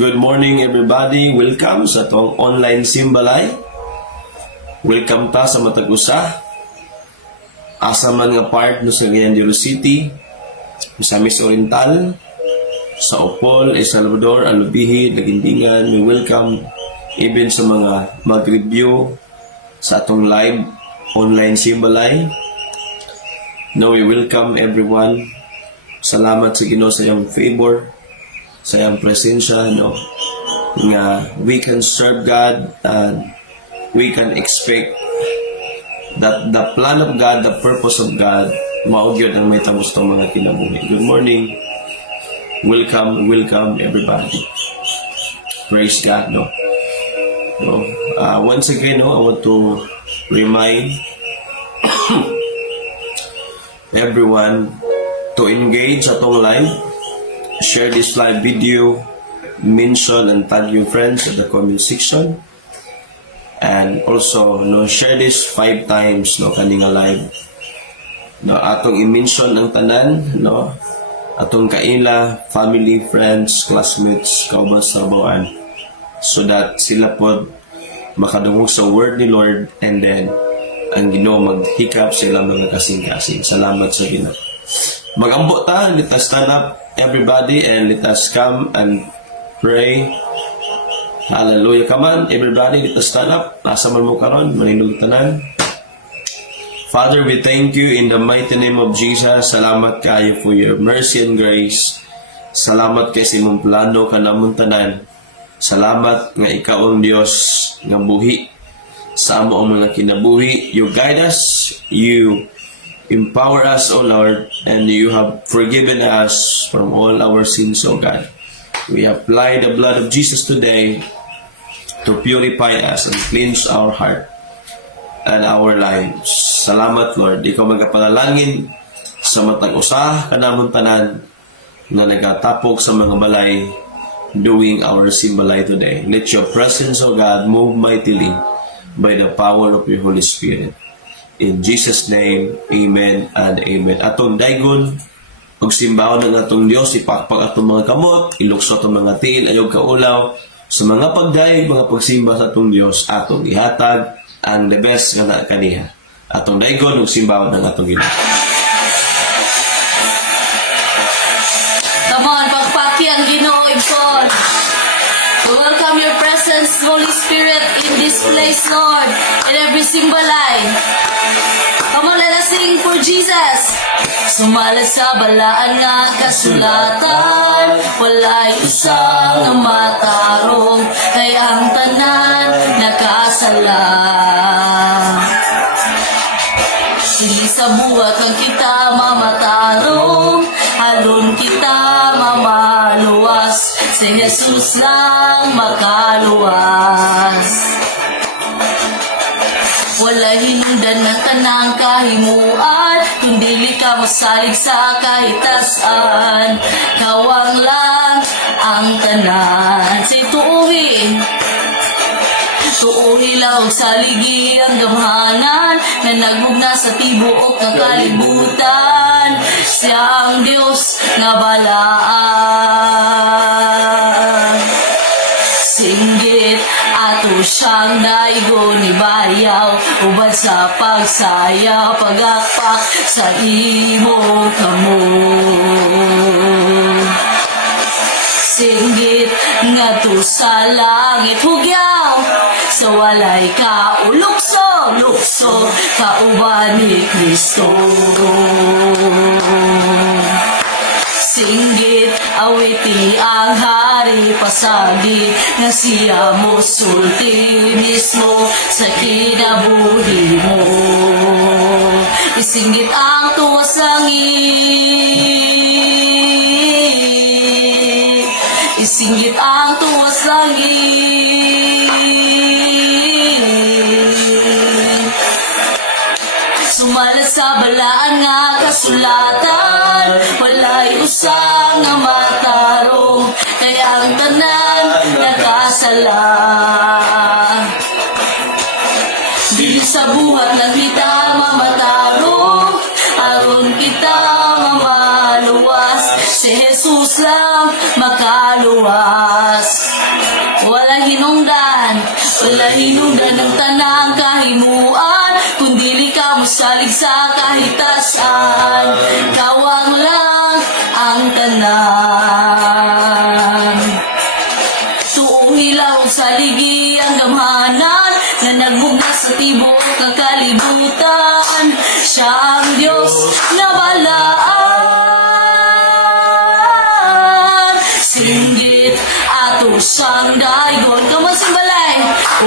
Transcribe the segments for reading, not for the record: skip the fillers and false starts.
Good morning everybody. Welcome sa tong online simbalay. Welcome ta sa matag usa. Asa man nga part no sa Guayandiolo City, Misamis Oriental, sa Opol, El Salvador, Alubihi, Dagindingan. We welcome even sa mga mag-review sa atong live online simbalay. No, we welcome everyone. Salamat sa Ginoo sa iyang favor, sa iyang presensya, no, nga we can serve God and we can expect that the plan of God, the purpose of God, maugyod ang may tamos ng mga kinabuhi. Good morning. Welcome everybody. Praise God, no. Once again, no, I want to remind everyone to engage atong live. Share this live video, mention and tag your friends at the comment section, and also share this 5 times kaning live. Atong i-mention ang tanan, atong kaila, family, friends, classmates, kauban sa trabahoan, so that sila pod makadungog sa word ni Lord, and then ang Ginoo maghikap sa ilang mga kasing-kasing. Salamat sa Ginoo. Mag-ambo ta, let us stand up everybody and let us come and pray. Hallelujah. Come on everybody, let us stand up. Asa man mo karon, manindog tanan. Father, we thank you in the mighty name of Jesus. Salamat kayo for your mercy and grace. Salamat kay sa imong plano kanamong tanan. Salamat nga ikaw ang Dios nga buhi sa amo ang mga kinabuhi. You guide us, you empower us, O Lord, and you have forgiven us from all our sins, O God. We apply the blood of Jesus today to purify us and cleanse our heart and our lives. Salamat, Lord. Ikaw magapanalangin sa matag usa kanamong tanan na nagatapok sa mga balay doing our simbalay today. Let your presence, O God, move mightily by the power of your Holy Spirit. In Jesus' name, amen and amen. Atong daygon, og simbahan ng atong Dios, ipakpak atong mga kamot, ilukso atong mga tiil, ayog kaulaw, sa mga pagdayeg, mga pagsimba sa atong Dios, atong ihatag ang the best nga kaniha. Atong daygon, og simbahan ng atong Ginoo. Come on, pagpaki ang Ginoo, Ibson. We welcome your presence, Holy Spirit, in this place, Lord, in every simbalay. Come on, let us sing for Jesus. Sumalat sa balaan nga kasulatan, walay isang nga matarong, kay ang tanan nakasala. Dili sa buhat kang kita mamatarong, halon kita mamaluwas, si Jesus lang makaluwas. Wala hinundan ng tanang kahimuan, kundi ka masalig sa kahitasan. Kawang lang ang tanan. Say tuuhi. Tuuhi lang sa ligi ang gamhanan, na nagbugna sa tibuok ng kalibutan. Siya ang Diyos na balaan. Singgit ato siyang daygon ni bayaw, ubad sa pagsaya, pagakpak sa imo kamo. Singgit ngadto sa langit hugyaw, sa walay kaulukso, lukso, kauban ni Kristo. Singgit awiti ang hari pasagi, nga siya mo sulti mismo sa kinabuhi mo. Isinggit ang tuwas langit, isinggit ang tuwas langit. Sumalat sa balaan nga kasulatan, walay usang nga matarong, kaya ang tanan nakasala. Dili sa buhat lang kita mamatarong, aron kita mamaluwas, si Jesus lang makaluwas. Wala hinungdan ng tanang kahimuan, kundi ka mo salig sa kahitasan. Kawang lang ang tanan. Tuong hilaw sa ligi ang gamhanan, na nagbugna sa tibok ang kalibutan. Siya ang Diyos na balaan. Singgit ato siyang daygon, kamansimbalay,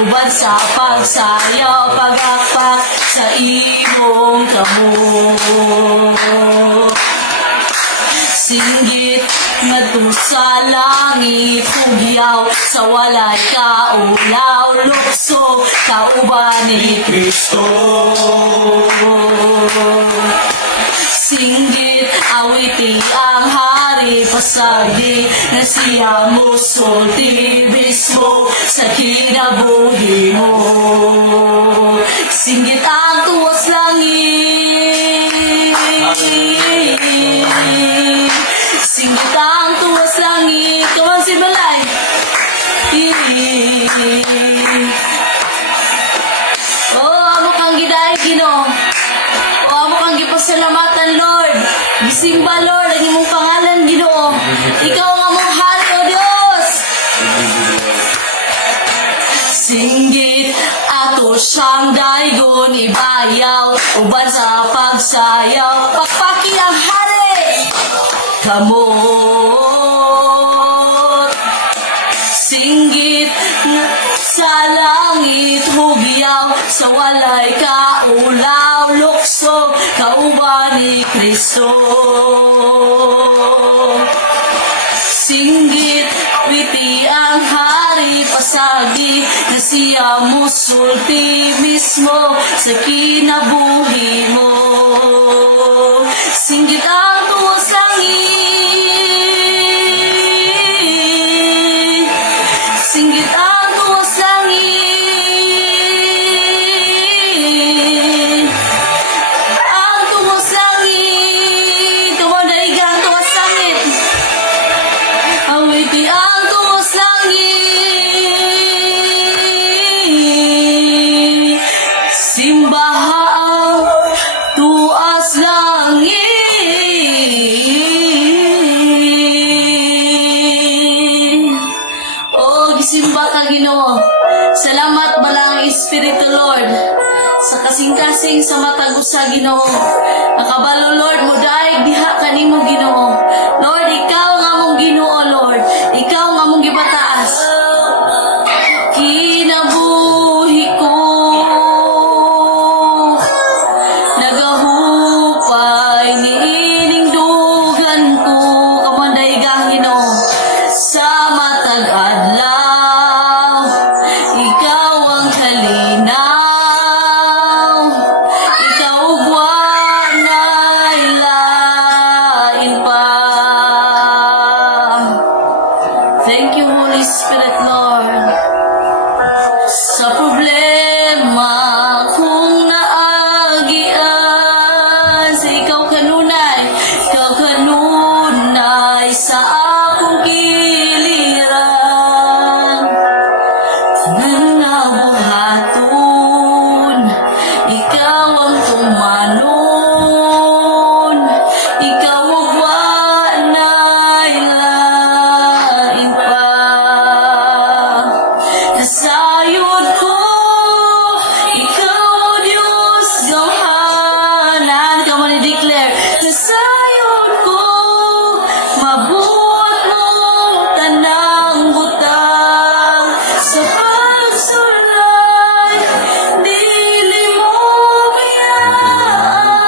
uban sa pagsayaw, pagakpak sa imong kamot. Singgit ngadto sa langit, hugyaw sa walay kaulaw, lukso kauban ni Kristo. Singgit awiti ang hari, pasagi na siya mo sulti mismo sa kinabuhi mo. Singgit ang tuwas langit, singgit ang tuwas langit, kamang si Balay. Oh, amo kang gidaig Ginoo. Oh, amo kang gipasalamatan, Lord. Gisimba, Lord, ang imong pangalan, Ginoo. Ikaw ang among hari, O Dios. Singgit ato siyang daygon, ibayaw, uban sa pagsayaw, pakpaki ang hari. Kamot. Singgit sa langit, hugyaw sa walay kaulaw, lukso kauban ni Kristo. Singgit witi ang hari, pasagi na siya musulti mismo sa kinabuhi mo. Singgit ang tuwas langit, singgit ang tuwas langit, ang tuwas langit, kamadaiga ang tuwas langit, awiti ang tuwas langit, simbaha ang tuwas langit. Oh, gisimba ka Ginoo. Salamat balang Espiritu Lord sa kasing-kasing sa matag usa Ginoo. Nakabalo Lord mo daig diha kanimo Ginoo. Lord, ikaw nga among Ginoo Lord. Ikaw nga among gipataas. Kinabuhi ko nagahupay niining dugan ko, kamanday Ginoo. Sa matag adlaw, ikaw ang kalinaw, ikaw ugwan na ilain pa. Thank you, Holy Spirit, Lord. Sa problema kung naagian, sa ikaw kanunay sa akong giliran. Nangabuhaton, ikaw ang tumanon, ikaw ang wanay lain pa. Nasayod ko, ikaw o Diyos, gamhanan ka man i-declare. Nasayod ko, mabuot mo tanang butang sa pagsulay, dili mo bayaan.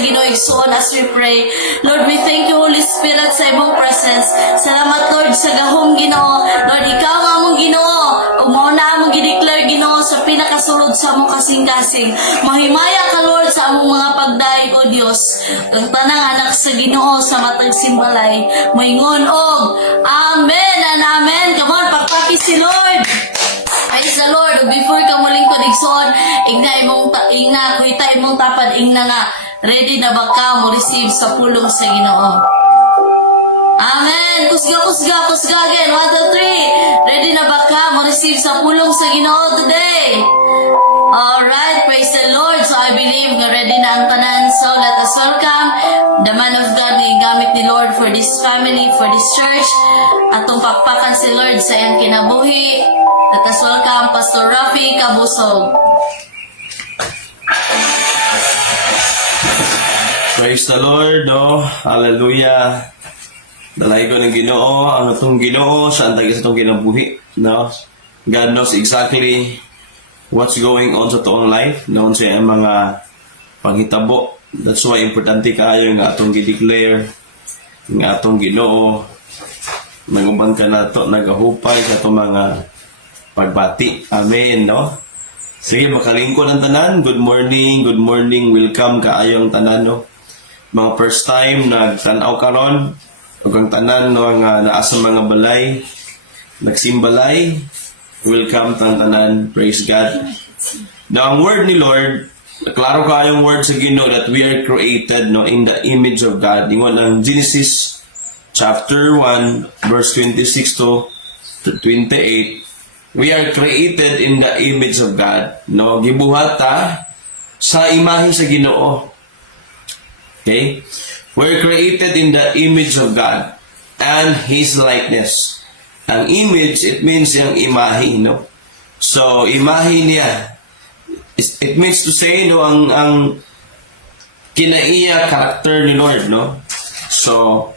Ginoo igsoon as we pray. Lord, we thank you, Holy Spirit, sa imong presence. Salamat, Lord, sa gahom, Ginoo. Lord, ikaw ang among Ginoo. Ug mao na among gideclare, Ginoo, sa pinakasulod sa among kasing-kasing. Mahimaya ka, Lord, sa among mga pagdaig, O Dios. Ang tanang anak sa Ginoo sa matag simbalay. Moingon og amen and amen. Come on, pakpaki si Lord. Praise the Lord. Before ka muling konekson, kuita imong tapad, ingna nga, ready na ba ka mo receive sa pulong sa Ginoo? Amen. Kusga again. 1, 2, 3. Ready na ba ka mo receive sa pulong sa Ginoo today? Alright, praise the Lord. So I believe nga ready na ang tanan. So let us welcome the man of God na gamit ni Lord for this family, for this church. Atong pakpakan si Lord sa iyang kinabuhi. Let us welcome Pastor Rafi Cabusog. Praise the Lord, oh. Hallelujah. Dalay ko ng Ginoo, ang atong Ginoo, saan tayo sa atong kinabuhi, no? God knows exactly what's going on sa toong life, noon sa mga panghitabo. That's why importante kayo nga atong gi-declare, nga atong Ginoo, naguban ka na to, nagahupay sa itong mga pagbati. Amen, no? Sige, makalingkod ang tanan. Good morning, welcome kaayo ang tanan, no? Mga first time nagtanaw karon, ug ang tanan no nga naa sa mga balay, nagsimbalay, welcome tang tanan. Praise God. Now, ang word ni Lord, klaro kayong word sa Ginoo that we are created no in the image of God. Ingon ang Genesis chapter 1 verse 26 to 28. We are created in the image of God. No, gibuhat ta sa imahe sa Ginoo. Okay? We're created in the image of God and His likeness. Ang image, it means yung imahe, no? So, imahe niya. It means to say, no, ang kinaiya character ni Lord, no? So,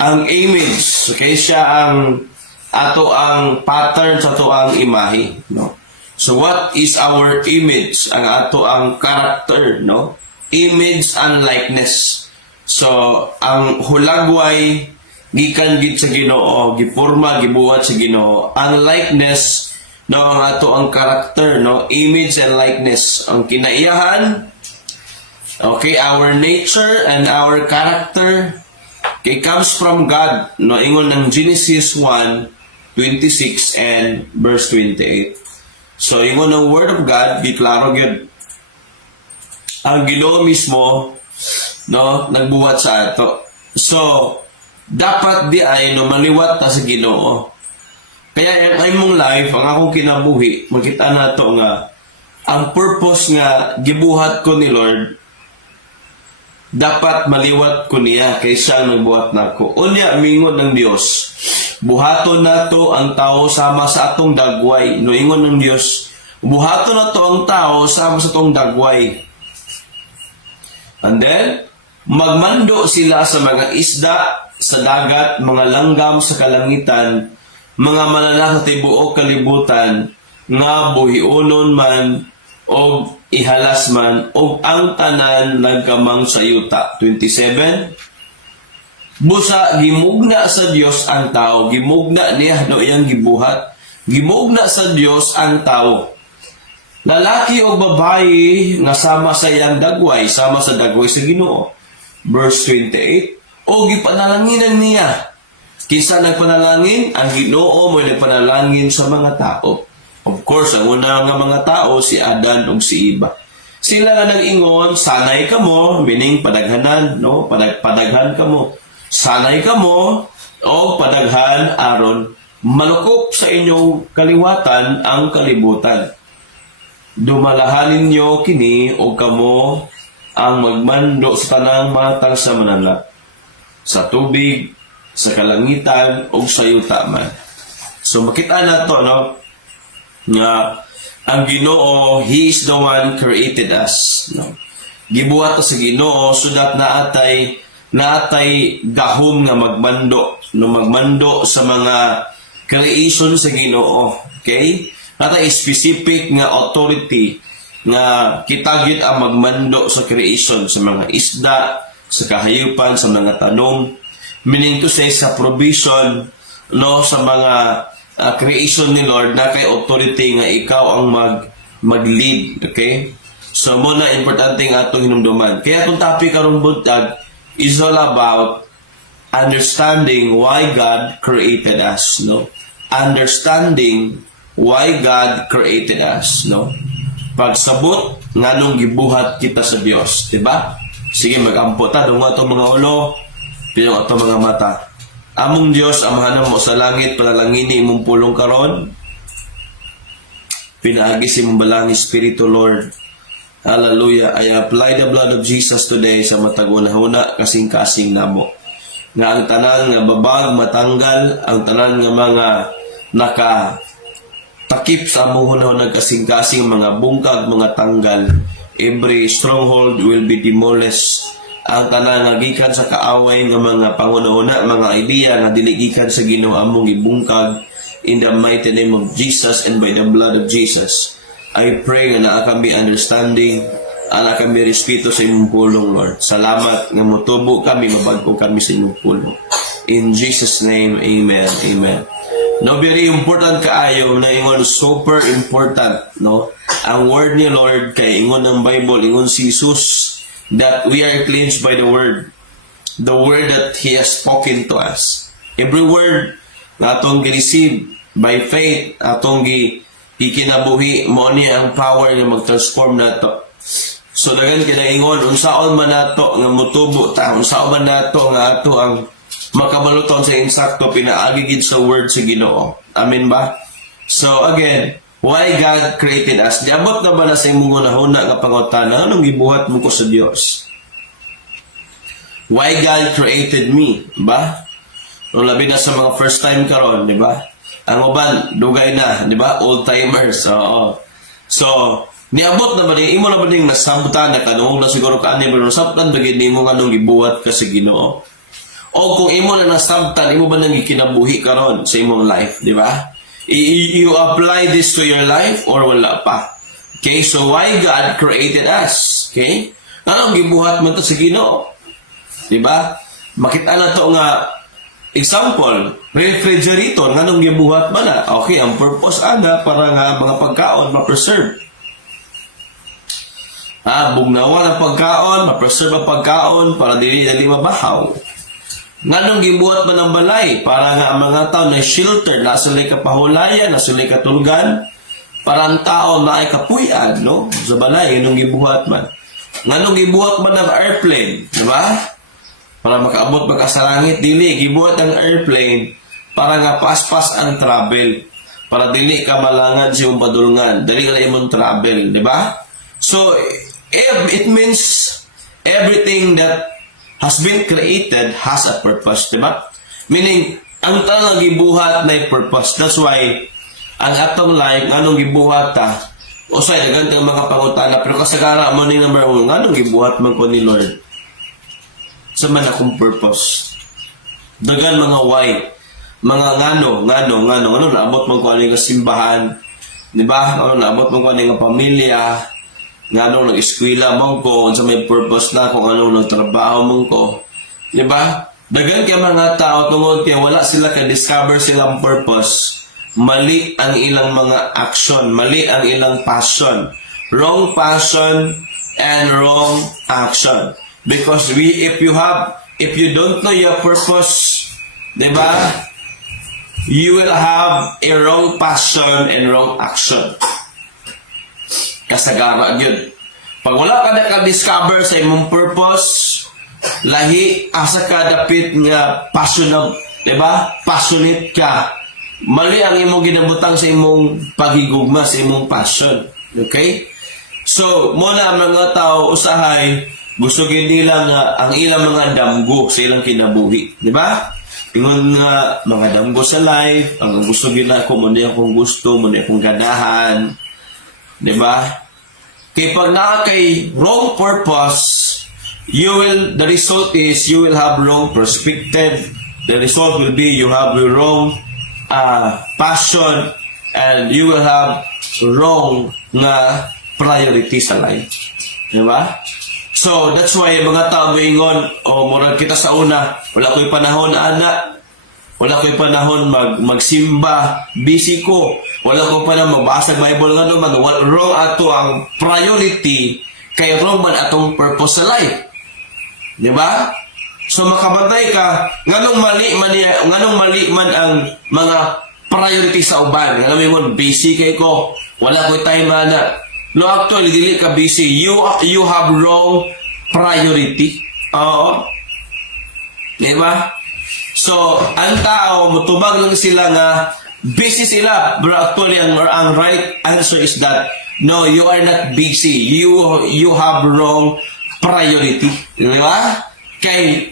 ang image, okay, siya ang ato ang pattern sa ato ang imahe, no? So what is our image? Ang ato ang character, no? Image and likeness. So ang hulagway gikan gid sa Ginoo, giporma gibuhat sa Ginoo. Ang likeness, no, ang ato ang character, no? Image and likeness. Ang kinaiyahan, okay, our nature and our character, okay, comes from God, no? Ingon ng Genesis 1:26 and verse 28. So, ingon ng Word of God, giklaro gyud ang Ginoo mismo, no, nagbuhat sa ato. So, dapat di ay no maliwat ta sa Ginoo. Kaya ang imong life, ang akong kinabuhi, makita nato nga ang purpose nga gibuhat ko ni Lord, dapat maliwat ko niya kaysa nagbuhat nako. Unya mingon ng Dios, buhaton nato ang tao sama sa atong dagway. No, ingon ng Dios, buhaton nato ang tao sama sa atong dagway. And then, magmando sila sa mga isda sa dagat, mga langgam sa kalangitan, mga mananasa tibuok kalibutan, nga buhionon man o ihalas man o ang tanan nagkamang sa yuta. 27. Busa gimugna sa Dios ang tao, gimugna niya no iyang gibuhat, gimugna sa Dios ang tao. Lalaki o babae nga sama sa iyang dagway, sama sa dagway sa Ginoo. Verse 28. O gipanalanginan niya. Kinsa nagpanalangin? Ang Ginoo mo nagpanalangin sa mga tao. Of course, ang una nga mga tao, si Adan o si Eva. Sila nga nag-ingon, sanay ka mo, meaning padaghanan, no? Padaghan ka mo. Sanay ka mo, o padaghan aron, malukop sa inyong kaliwatan ang kalibutan. Dumalahanin nyo kini o kamo ang magmando sa tanang matang sa mananap, sa tubig, sa kalangitan, o sa yuta man. So makita na to, no? Nga ang Ginoo, He is the one created us, no? Gibuhat sa Ginoo so that naatay gahom nga magmando, no, magmando sa mga creation sa Ginoo, okay? Naatay specific nga authority nga kita gyud ang magmando sa creation, sa mga isda, sa kahayupan, sa mga tanom, meaning to say sa provision, no, sa mga creation ni Lord, na kay authority nga ikaw ang mag-lead, okay? So mo na importante nga atong hinumduman. Kaya itong topic karong buntag is all about understanding why God created us, no? Understanding why God created us, no? Pagsabot nganong gibuhat kita sa Dios, di ba? Sige, magampo ta dungo atong mga ulo, pinong atong mga mata. Among Dios, amahan mo sa langit, panalangini imong pulong karon. Pinaagi si mong balang Espiritu, Lord. Hallelujah. I apply the blood of Jesus today sa matag una-una kasing-kasing namo. Nga ang tanan nga babag matanggal, ang tanan nga mga nakatakip sa among una-una kasing-kasing mga bungkag, mga tanggal. Every stronghold will be demolished. Ang tanan nga gikan sa kaaway nga mga panguna-una, mga idea nga dili gikan sa Ginoo among gibungkag, in the mighty name of Jesus and by the blood of Jesus. I pray nga naa kami understanding, ana kami respeto sa imong pulong, Lord. Salamat nga motubo kami, mabag-o kami sa imong pulong. In Jesus' name, amen. Amen. No, very important kaayo na ingon, super important, no? Ang word ni Lord kay ingon ng Bible, ingon si Jesus, that we are cleansed by the word that He has spoken to us. Every word na atong gi-receive by faith, atong ikinabuhi, mo niya ang power nga mag-transform nato. So dagan kinaingon, unsaon man nato nga mutubo ta, unsaon man nato nga ato ang makabaluton sa insakto, pinaagi gid sa word sa Ginoo. Amen ba? So again, why God created us? Diabot na ba na sa imong una-una nga pangutana, anong gibuhat mo ko sa Dios? Why God created me, ba? No, labi na sa mga first time karon, di ba? Ang uban, dugay na, di ba? Old timers, oo. So, niabot na ba din, imo na ba din nasabutan na kanong na siguro ka ani, pero nasabutan ba gid nimo kanong gibuhat ka sa Ginoo? O kung imo na nasabtan, imo ba nang gikinabuhi karon sa imong life, di ba? You apply this to your life or wala pa? Okay, so why God created us? Okay? Anong gibuhat man to sa Ginoo? Di ba? Makita na to nga example, refrigerator, nganong gibuhat man na? Okay, ang purpose ana para nga mga pagkaon ma-preserve. Bugnawan ang pagkaon, ma-preserve ang pagkaon para dili mabahaw. Nganong gibuhat man ang balay para nga ang mga tao na shelter, nasa lay kapahulayan, nasa lay katulgan, para ang tao na ay kapuyan, no? Sa balay, nganong gibuhat man. Nganong gibuhat man ang airplane, di ba? Para makaabot ba ka sa langit, dili gibuhat ang airplane para nga paspas ang travel, para dili ka malangan sa iyong padulngan, dili ka na imong travel, di ba? So it means everything that has been created has a purpose, di ba? Meaning ang tanang gibuhat na purpose. That's why ang atong life nganong gibuhat ta, usay dagan tang mga pangutana, pero kasagara mo ni number 1, nganong gibuhat man ko ni Lord? Sa man akong purpose. Dagan mga why, mga ngano, naabot man ko ani nga simbahan, di ba? Naabot man ko ani nga pamilya, ngano nag-eskwela man ko, sa may purpose na kung anong nagtrabaho man ko, di ba? Dagan kay mga tao tungod kay wala sila ka-discover silang purpose, mali ang ilang mga action, mali ang ilang passion, wrong passion and wrong action. Because if you don't know your purpose, diba? You will have a wrong passion and wrong action. Kasagara yun. Pag wala ka na-discover sa imong purpose, lahi asa ka dapit nga passionate, diba? Passionate ka. Mali ang imong ginabutang sa imong paghigugma, sa imong passion. Okay? So, muna ang mga tao usahay, gusto gid nila nga ang ilang mga damgo sa ilang kinabuhi, di ba? Ingon nga mga damgo sa life, ang gusto gid na ko mo akong gusto, mo akong ganahan, di ba? Kay pag naa kay wrong purpose, the result is you will have wrong perspective. The result will be you have the wrong passion and you will have wrong nga priority sa life. Di ba? So, that's why mga tao moingon, murag kita sa una, wala ko'y panahon, ana. Wala ko'y panahon magsimba, busy ko. Wala ko pa na magbasa ng Bible nga naman. Wrong ato ang priority, kaya wrong man atong purpose sa life. Di ba? So makabantay ka, nganong mali man ang mga priority sa uban. Alam mo, busy kay ko. Wala ko'y time na. No, actually, dili ka busy. You have wrong priority. Oo. Di ba? So, ang tao, mutubag lang sila nga busy sila. But actually, ang right answer is that, no, you are not busy. You have wrong priority. Di ba? Kay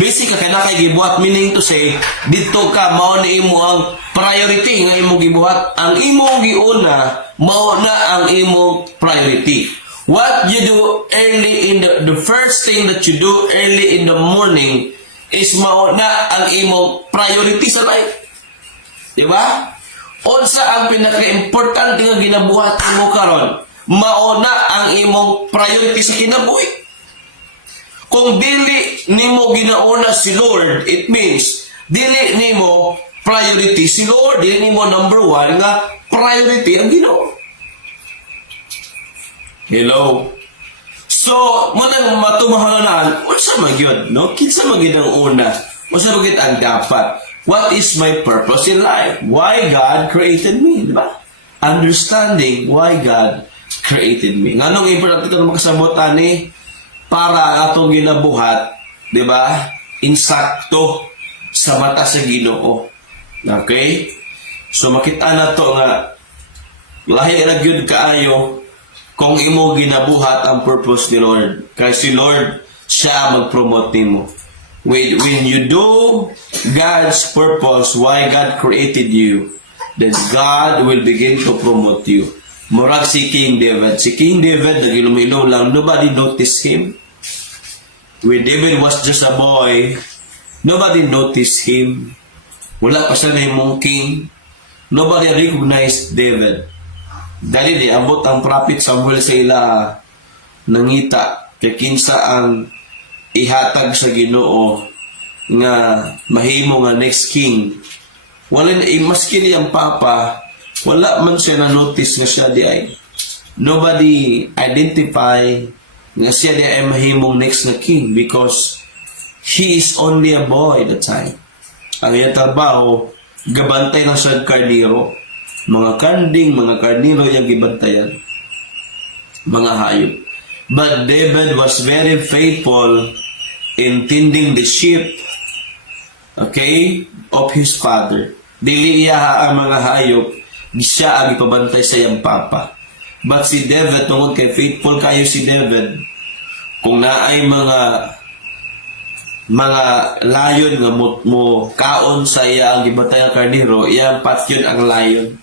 busy ka na kay gibuhat, meaning to say dito ka mao na imo ang priority nga imong gibuhat. Ang imong giuna mao na ang imong priority. What you do early in the first thing that you do early in the morning is mao na ang imong priority sa life. Di ba? Unsa ang pinaka-importante nga ginabuhat mo karon? Mao na ang imong priority sa kinabuhi. Kung dili nimo ginauna si Lord, it means dili nimo priority si Lord, dili nimo number 1 nga priority ang Ginoo. Hello. So, munang matumahalan, unsa man gyud, no? Kinsa man gyud ang una? Unsa man gyud ang dapat? What is my purpose in life? Why God created me, di ba? Understanding why God created me. Nganong importante ka makasabot ani? Para atong ginabuhat, di ba? Insakto sa mata sa Ginoo. Okay? So makita na to nga lahi ra gyud kaayo kung imo ginabuhat ang purpose ni Lord. Kay si Lord siya mag-promote nimo. When you do God's purpose, why God created you, then God will begin to promote you. Murag si King David. Si King David, nagilom-ilom lang, nobody noticed him. When David was just a boy, nobody noticed him. Wala pa siya na yung king. Nobody recognized David. Dahil abot ang prophet Samuel sa ila nangita kay kinsa ang ihatag sa Ginoo nga mahimo nga next king. Wala na maski niyang papa, wala man siya na notice nga siya di ay. Nobody identify nga siya di ay mahimong next na king because he is only a boy that time. Ang iyang trabaho, gabantay ng siya karniro. Mga kanding, mga karniro yung gibantayan. Mga hayop. But David was very faithful in tending the sheep, okay, of his father. Dili iya ang mga hayop, siya ang ipabantay sa iyang papa. But si David, tungod kay faithful kayo si David, kung naay mga layon nga mo kaon sa iya ang gibatay ang karniro, iyang patyon ang layon.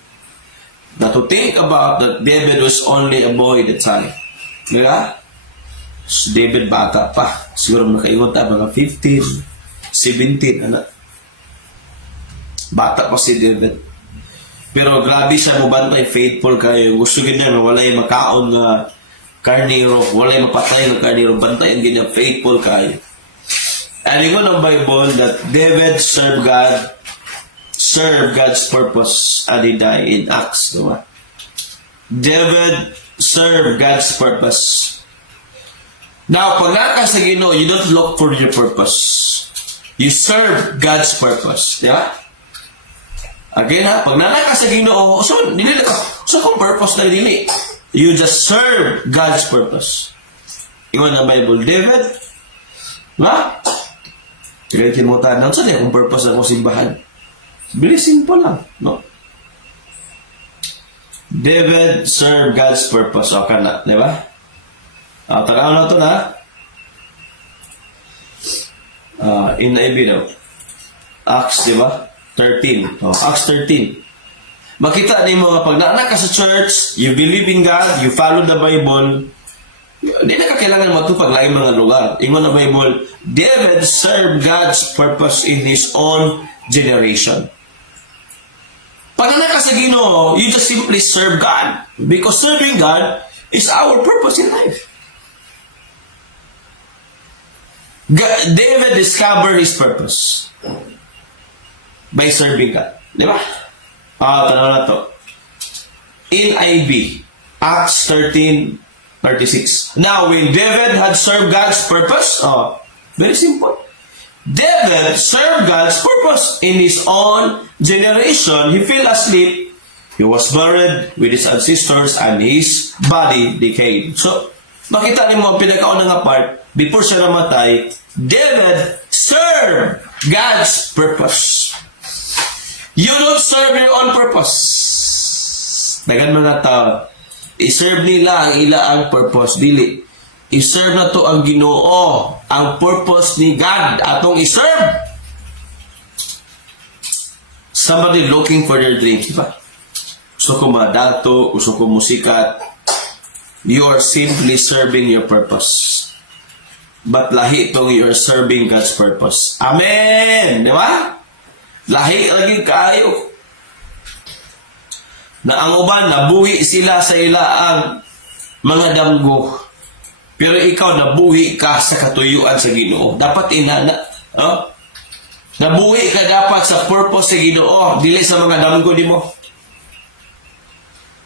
Now to think about that, David was only a boy that time. Diba? So David bata pa. Siguro nakaingon ta mga 15, 17, anak. Bata pa si David. Pero grabe siya mo bantay, faithful kayo. Gusto gina na walay makaon nga karniro, walay mapatay nga karniro, bantayan gina, faithful kayo. And ingon ang Bible that David served God's purpose and he died in Acts, diba? David served God's purpose. Now, pag naka sa Ginoo, you don't look for your purpose. You serve God's purpose, diba? Again ha, pag naka sa Ginoo, so kung purpose na dili, you just serve God's purpose. Ingon ang Bible, David, nga? Kaya kinutan, saan niya kung purpose ako simbahan? Really simple lang, no? David served God's purpose. O ka na, di ba? Tanaw na ito na. In the daw. Acts, di ba? 13. Acts 13. Makita ni mo, pag naanak ka sa church, you believe in God, you follow the Bible, hindi na kailangan matupag lang yung mga lugar. Ingon na Bible, David served God's purpose in his own generation. Pag ka sa Ginoo, you just simply serve God. Because serving God is our purpose in life. David discovered his purpose by serving God. Di ba? Tanaw na to. NIV, Acts 13:36. Now, when David had served God's purpose, very simple. David served God's purpose. In his own generation, he fell asleep. He was buried with his ancestors and his body decayed. So, makita niyo mo ang pinakaunang nga part, before siya namatay, David served God's purpose. You don't serve your own purpose. Dagan mga tao, i-serve nila ang ilaang purpose. Dili. I-serve na to ang Ginoo. Ang purpose ni God atong i-serve. Somebody looking for their dreams, diba? Gusto ko madato, gusto ko musikat. You are simply serving your purpose. But lahi itong you are serving God's purpose. Amen! Di ba? Lahi lagi kayo. Na ang uban, nabuhi sila sa ilaang mga damgo. Pero ikaw, nabuhi ka sa katuyuan sa Ginoo. Dapat inana. Nabuhi ka dapat sa purpose sa Ginoo. Dili sa mga damgo di mo.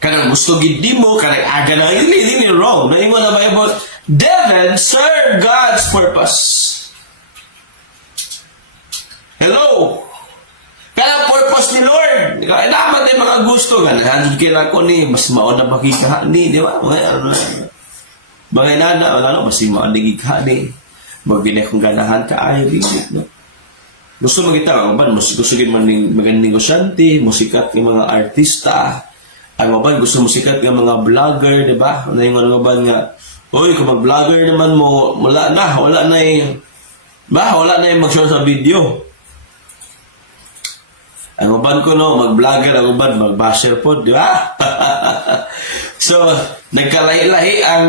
Kanang gusto gid di mo, kanang aga na, hindi wrong. Naingon na Bible, David served God's purpose. Hello? Kanang purpose ni Lord. Naman din mga gusto. Ganahan kira ko ni, mas mauna makikaha ni, di ba? Mga inana, mas mauna nagikaha ni. Magiging kung ganahan ka, ayaw din. No? Gusto magkita, gusto gid magandang negosyante, musikat ng mga artista, ang maban gusto mo sikat ng mga vlogger, di ba? Na yung mga maban nga, uy, kung mag-vlogger naman mo, wala na yung mag-share sa video. Ang maban ko no, mag-vlogger, ang maban, mag-basher po, di ba? So, nagkalahi-lahi ang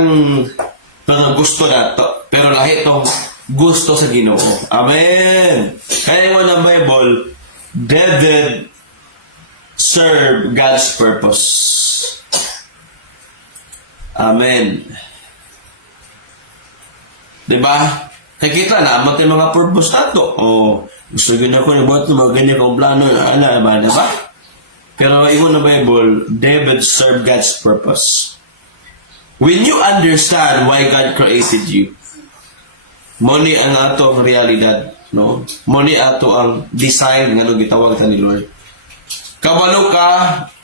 mga gusto na to. Pero lahi itong gusto sa Ginoo. Amen! Kaya yung ng Bible, David serve God's purpose. Amen. Diba? Nakita na, matay mga purpose na to. Gusto gina ko na buhat ng mga ganyan kong plano na ba, diba? Pero iwan na Bible, David served God's purpose. When you understand why God created you, moni ang atong realidad, no? Moni ato ang design nga nung gitawag ta ni Lord. Kabalo ka,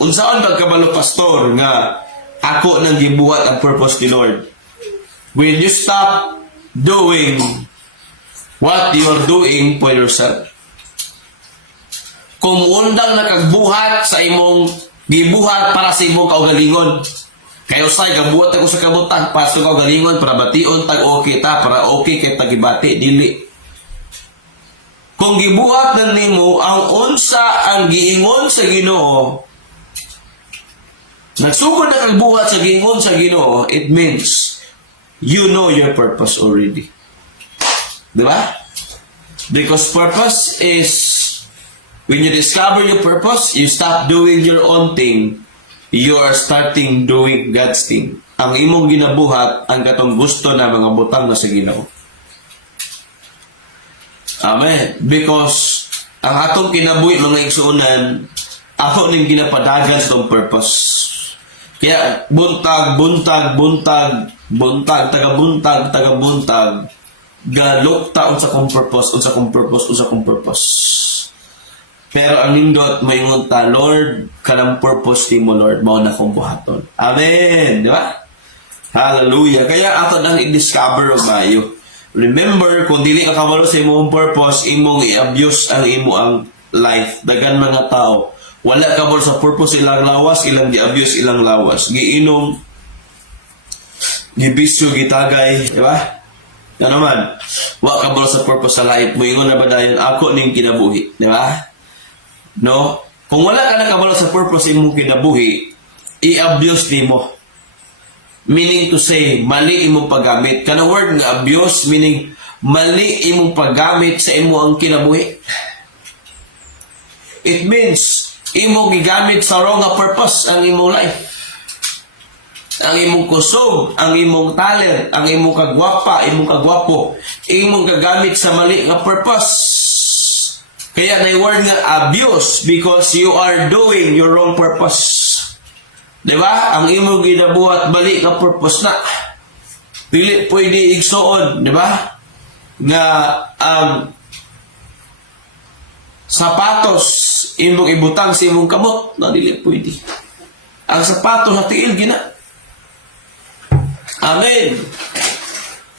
unsaon ba kabalo pastor nga ako nang gibuhat ang purpose ni Lord? When you stop doing what you are doing for yourself. Kung undang nakagbuhat sa imong gibuhat para sa imong kaugalingon. Kayo say gabuhat ako sa kabutang para sa kaugalingon para bation tag okay ta para okay kay tagibati dili. Kung gibuhat na nimo ang unsa ang giingon sa Ginoo, nagsugod na kang buhat sa giingon sa Ginoo, it means you know your purpose already. Diba? Because purpose is, when you discover your purpose, you stop doing your own thing. You are starting doing God's thing. Ang imong ginabuhat, ang katong gusto na mga butang na sa Ginoo. Amen. Because ang atong kinabuhi mga igsuunan, ako ning ginapadagan sa itong purpose. Kaya buntag, taga-buntag, galukta unsa kong purpose. Pero ang nindot mayingon ta, Lord, kanang purpose ni mo, Lord, mao na kong buhaton. Amen. Di ba? Hallelujah. Kaya ato nang i-discover og maayo. Remember, kung dili ka kabalo sa imong purpose, imong i-abuse ang imo ang life. Dagan mga tao, wala kabalo sa purpose ilang lawas, ilang gi-abuse ilang lawas. Giinom, gibisyo, gitagay, di ba? Yan naman, wala kabalo sa purpose sa life mo. Ingon na ba dayon, ako ning kinabuhi, di ba? No? Kung wala ka na kabalo sa purpose imong kinabuhi, i-abuse nimo. Meaning to say, mali imong paggamit. Kanang word nga abuse, meaning mali imong paggamit sa imo ang kinabuhi. It means, imo gigamit sa wrong nga purpose ang imong life. Ang imong kusog, ang imong talent, ang imong kagwapa, imong kagwapo, imong gagamit sa mali nga purpose. Kaya na word nga abuse because you are doing your wrong purpose. Diba? Ang imong ginabuhat mali nga purpose na. Dili pwede igsuon, diba? Nga sapatos imong ibutang sa imong kamot na dili pwede. Ang sapatos na tiil gina. Amen.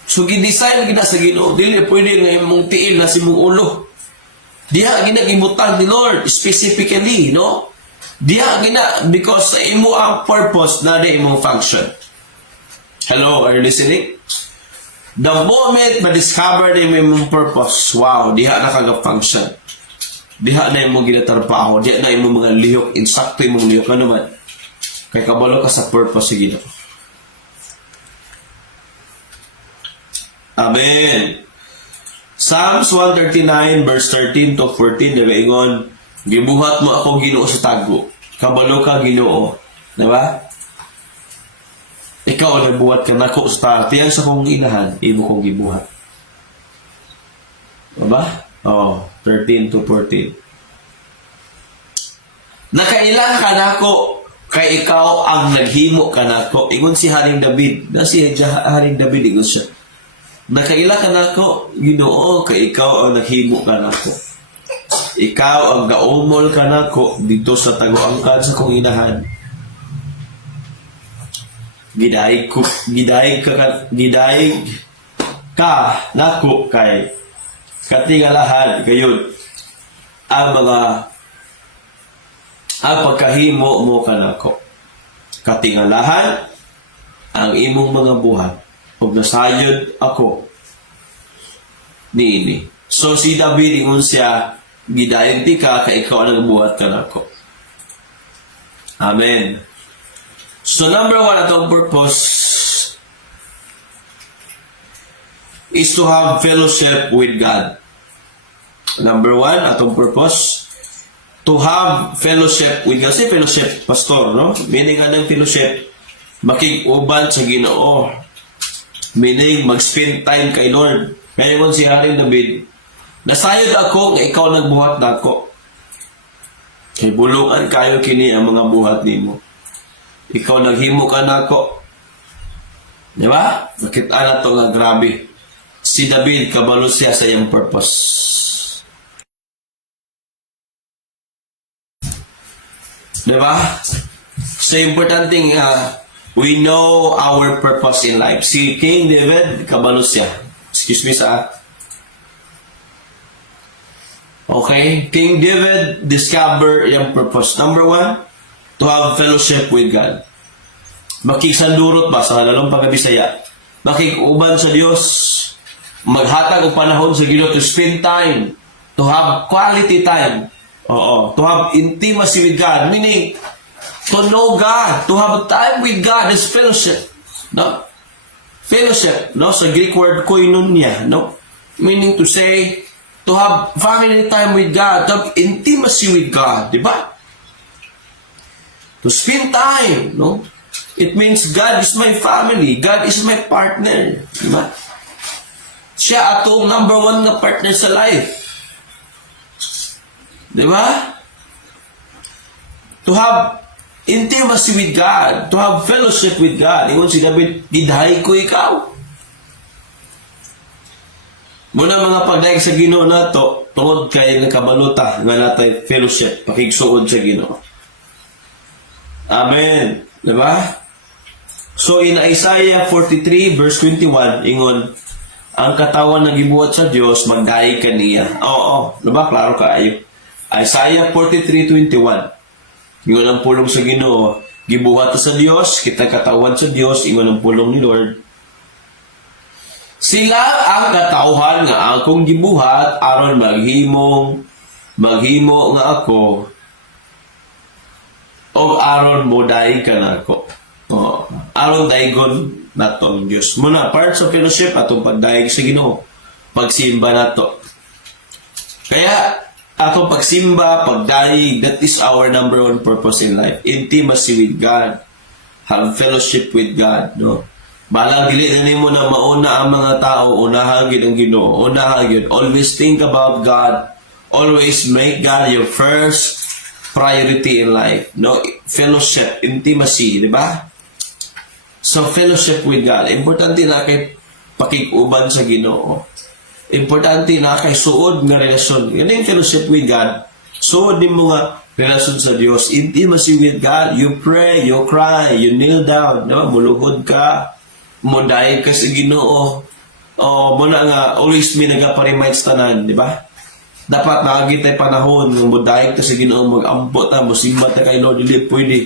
So gidesign gina sa Ginoo, dili pwede nga imong tiil na sa imong ulo. Diha gina gibutang ni Lord specifically, no? Diha gina because imo ang purpose na di imong function. Hello, are you listening? The moment ma-discover na imong purpose, wow, diha na kag-function. Diha na imong ginatrabaho, diha na imong mga lihok, insakto imong lihok, ano man. Kay kabalo ka sa purpose sa Ginoo. Amen. Psalms 139 verse 13 to 14, diba ingon, gibuhat mo ako Ginoo sa tago. Kabalo ka Ginoo. Diba? Ikaw ang nabuhat ka nako sa tiyang sa kong inahan, imo kong gibuhat. Diba? 13 to 14. Nakailang ka nako, kay ikaw ang naghimo ka nako. Ingon si Haring David. Na si Haring David, ingon siya. Nakaila ka nako, Ginoo, kay ikaw ang naghimo ka nako. Ikaw ang gaumol ka nako dito sa taguangkad sa kong inahan. Gidayeg ka nako kay katingalahan kayon ang pagkahimo mo ka nako. Katingalahan ang imong mga buhat. Pag nasayod ako niini. So si David ingon siya, gidayeg ti ka kay ikaw ang nagbuhat ka nako. Amen. So number 1 atong purpose is to have fellowship with God. Number 1 atong purpose to have fellowship with God. Say fellowship, pastor, no? Meaning anong fellowship? Makig-uban sa Ginoo. Meaning, mag-spend time kay Lord. Ngayon si Haring David, nasayod ako nga ikaw nagbuhat nako. Kay bulungan kayo kini ang mga buhat nimo. Ikaw naghimo ka nako. Di ba? Nakita na to nga grabe. Si David, kabalo siya sa iyang purpose. Di ba? So, importanteng we know our purpose in life. Si King David, kabalo siya. Excuse me sa... Okay? King David discover yung purpose. Number 1, to have fellowship with God. Makisandurot ba sa lalong pagkabisaya? Makikuban sa Diyos. Maghatag og panahon sa Ginoo to spend time. To have quality time. Oo. To have intimacy with God. Meaning, to know God, to have time with God is fellowship. No? Fellowship, no? Sa Greek word koinonia, no? Meaning to say, to have family time with God, to have intimacy with God, di ba? To spend time, no? It means God is my family, God is my partner, di ba? Siya atong number 1 na partner sa life. Di ba? To have intimacy with God, to have fellowship with God. Ingon si David, gidhay ko ikaw. Muna mga pagdaig sa Ginoo nato, tungod kay nakabaluta nga natay fellowship, pakigsuod sa Ginoo. Amen. Diba? So in Isaiah 43 verse 21, ingon, ang katawan na gibuhat sa Dios magdaig kaniya. Oo, diba? Klaro kaayo. Isaiah 43:21. Ingon ang pulong sa Ginoo, gibuhat sa Dios, kita katawan sa Dios, ingon ang pulong ni Lord. Sila ang katawhan nga akong gibuhat aron maghimo nga ako o aron mo daig ka nako. Aron daigon nato ang Dios. Muna part sa fellowship atong pagdaig sa Ginoo, pagsimba nato. Kaya atong pagsimba, pagdaig, that is our number one purpose in life. Intimacy with God. Have fellowship with God, no? Balang dili na nimo na mauna ang mga tao, unahan gyud ang Ginoo, unahan gyud. Always think about God. Always make God your first priority in life, no? Fellowship, intimacy, di ba? So fellowship with God, importante na kay pakikuban sa Ginoo. Importante na kay suod nga relasyon. Yan yung fellowship with God. Suod din mo nga relasyon sa Dios. Intimacy with God. You pray, you cry, you kneel down, no? Muluhod ka, mudaig ka sa Ginoo. O mo na nga always may nagapa-remind sa tanan, di ba? Dapat nakagitay panahon ng mudaig ka sa Ginoo, mag-ampo ta, musimba ta kay Lord, dili pwede.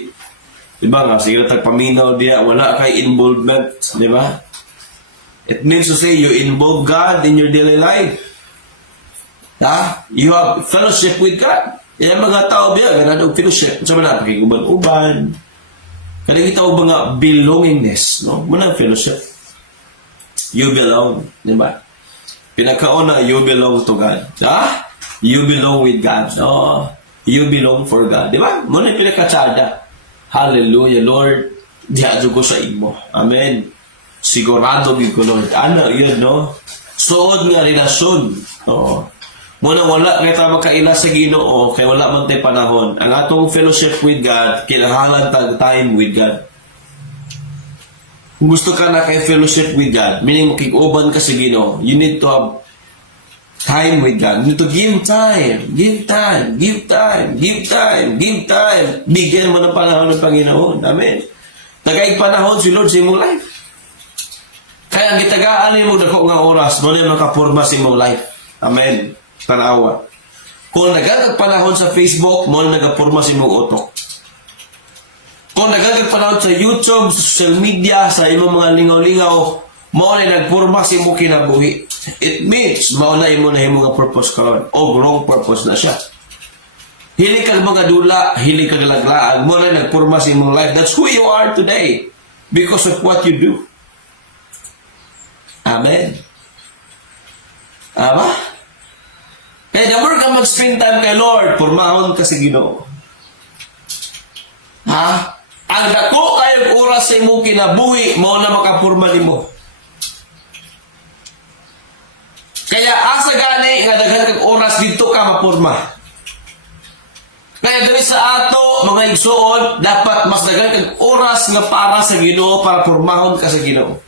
Di ba nga, sige na tagpaminaw diya, wala kay involvement, di ba? It means to say you involve God in your daily life. You have fellowship with God. Yan mga tao biya, ganun ang fellowship. Sa mga pakikuban-uban. Kaya kita ko mga belongingness, no? Muna fellowship. You belong, di ba? Pinakauna, you belong to God. You belong with God. No? You belong for God. Di ba? Muna pinakatsada. Hallelujah, Lord. Diyan ko sa imo. Amen. Sigurado gid ko, Lord. Ano, yun, no? Suod nga relasyon. Oo. Muna wala kay ta makaila sa Ginoo kay wala man tay panahon. Ang atong fellowship with God, kinahanglan tag time with God. Kung gusto ka na kay fellowship with God, meaning makikuban ka sa Ginoo, you need to have time with God. You need to give time. Give time. Give time. Give time. Give time. Bigyan mo ng panahon ng Panginoon. Amen. Nagayag panahon si Lord sa imong life. Kaya ang gitagaan mo dako nga oras, mo na makapurma sa imong life. Amen. Tanawa. Kung nagagag panahon sa Facebook, mo na nagapurma sa imong utok. Kung nagagag panahon sa YouTube, sa social media, sa imong mga lingaw-lingaw, mo na nagpurma sa imong kinabuhi. It means, maunay mo na imong purpose karon o wrong purpose na siya. Hili kag mga dula, hili kag laglaag, mo na nagpurma sa imong life. That's who you are today because of what you do. Amen. Ama? Kaya the more ka mag-spend time kay Lord, purmahon ka sa Ginoo. Ang dako kayong oras sa imong kinabuhi, mo na makapurma nimo. Kaya asa gani nga daghan kag oras dito ka mapurma. Kaya diri sa ato mga igsoon, dapat mas daghan kag oras nga para sa Ginoo, para purmahon ka sa Ginoo.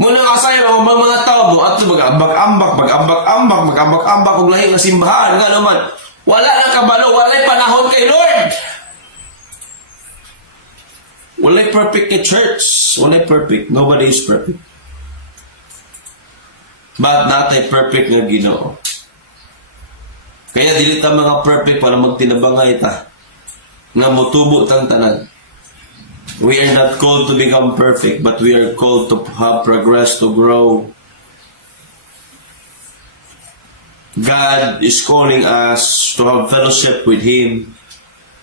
Muna nga sa'yo, mga tao mo, at mag-ambak-ambak, kung lahi ng simbahan, nga naman, wala nang kabalo, wala'y panahon kay Lord. Wala'y perfect kay church. Wala'y perfect. Nobody is perfect. But natay perfect nga Ginoo. Kaya dili ta mga perfect para magtinabangay ta. Nga motubo tang tanan. We are not called to become perfect, but we are called to have progress, to grow. God is calling us to have fellowship with Him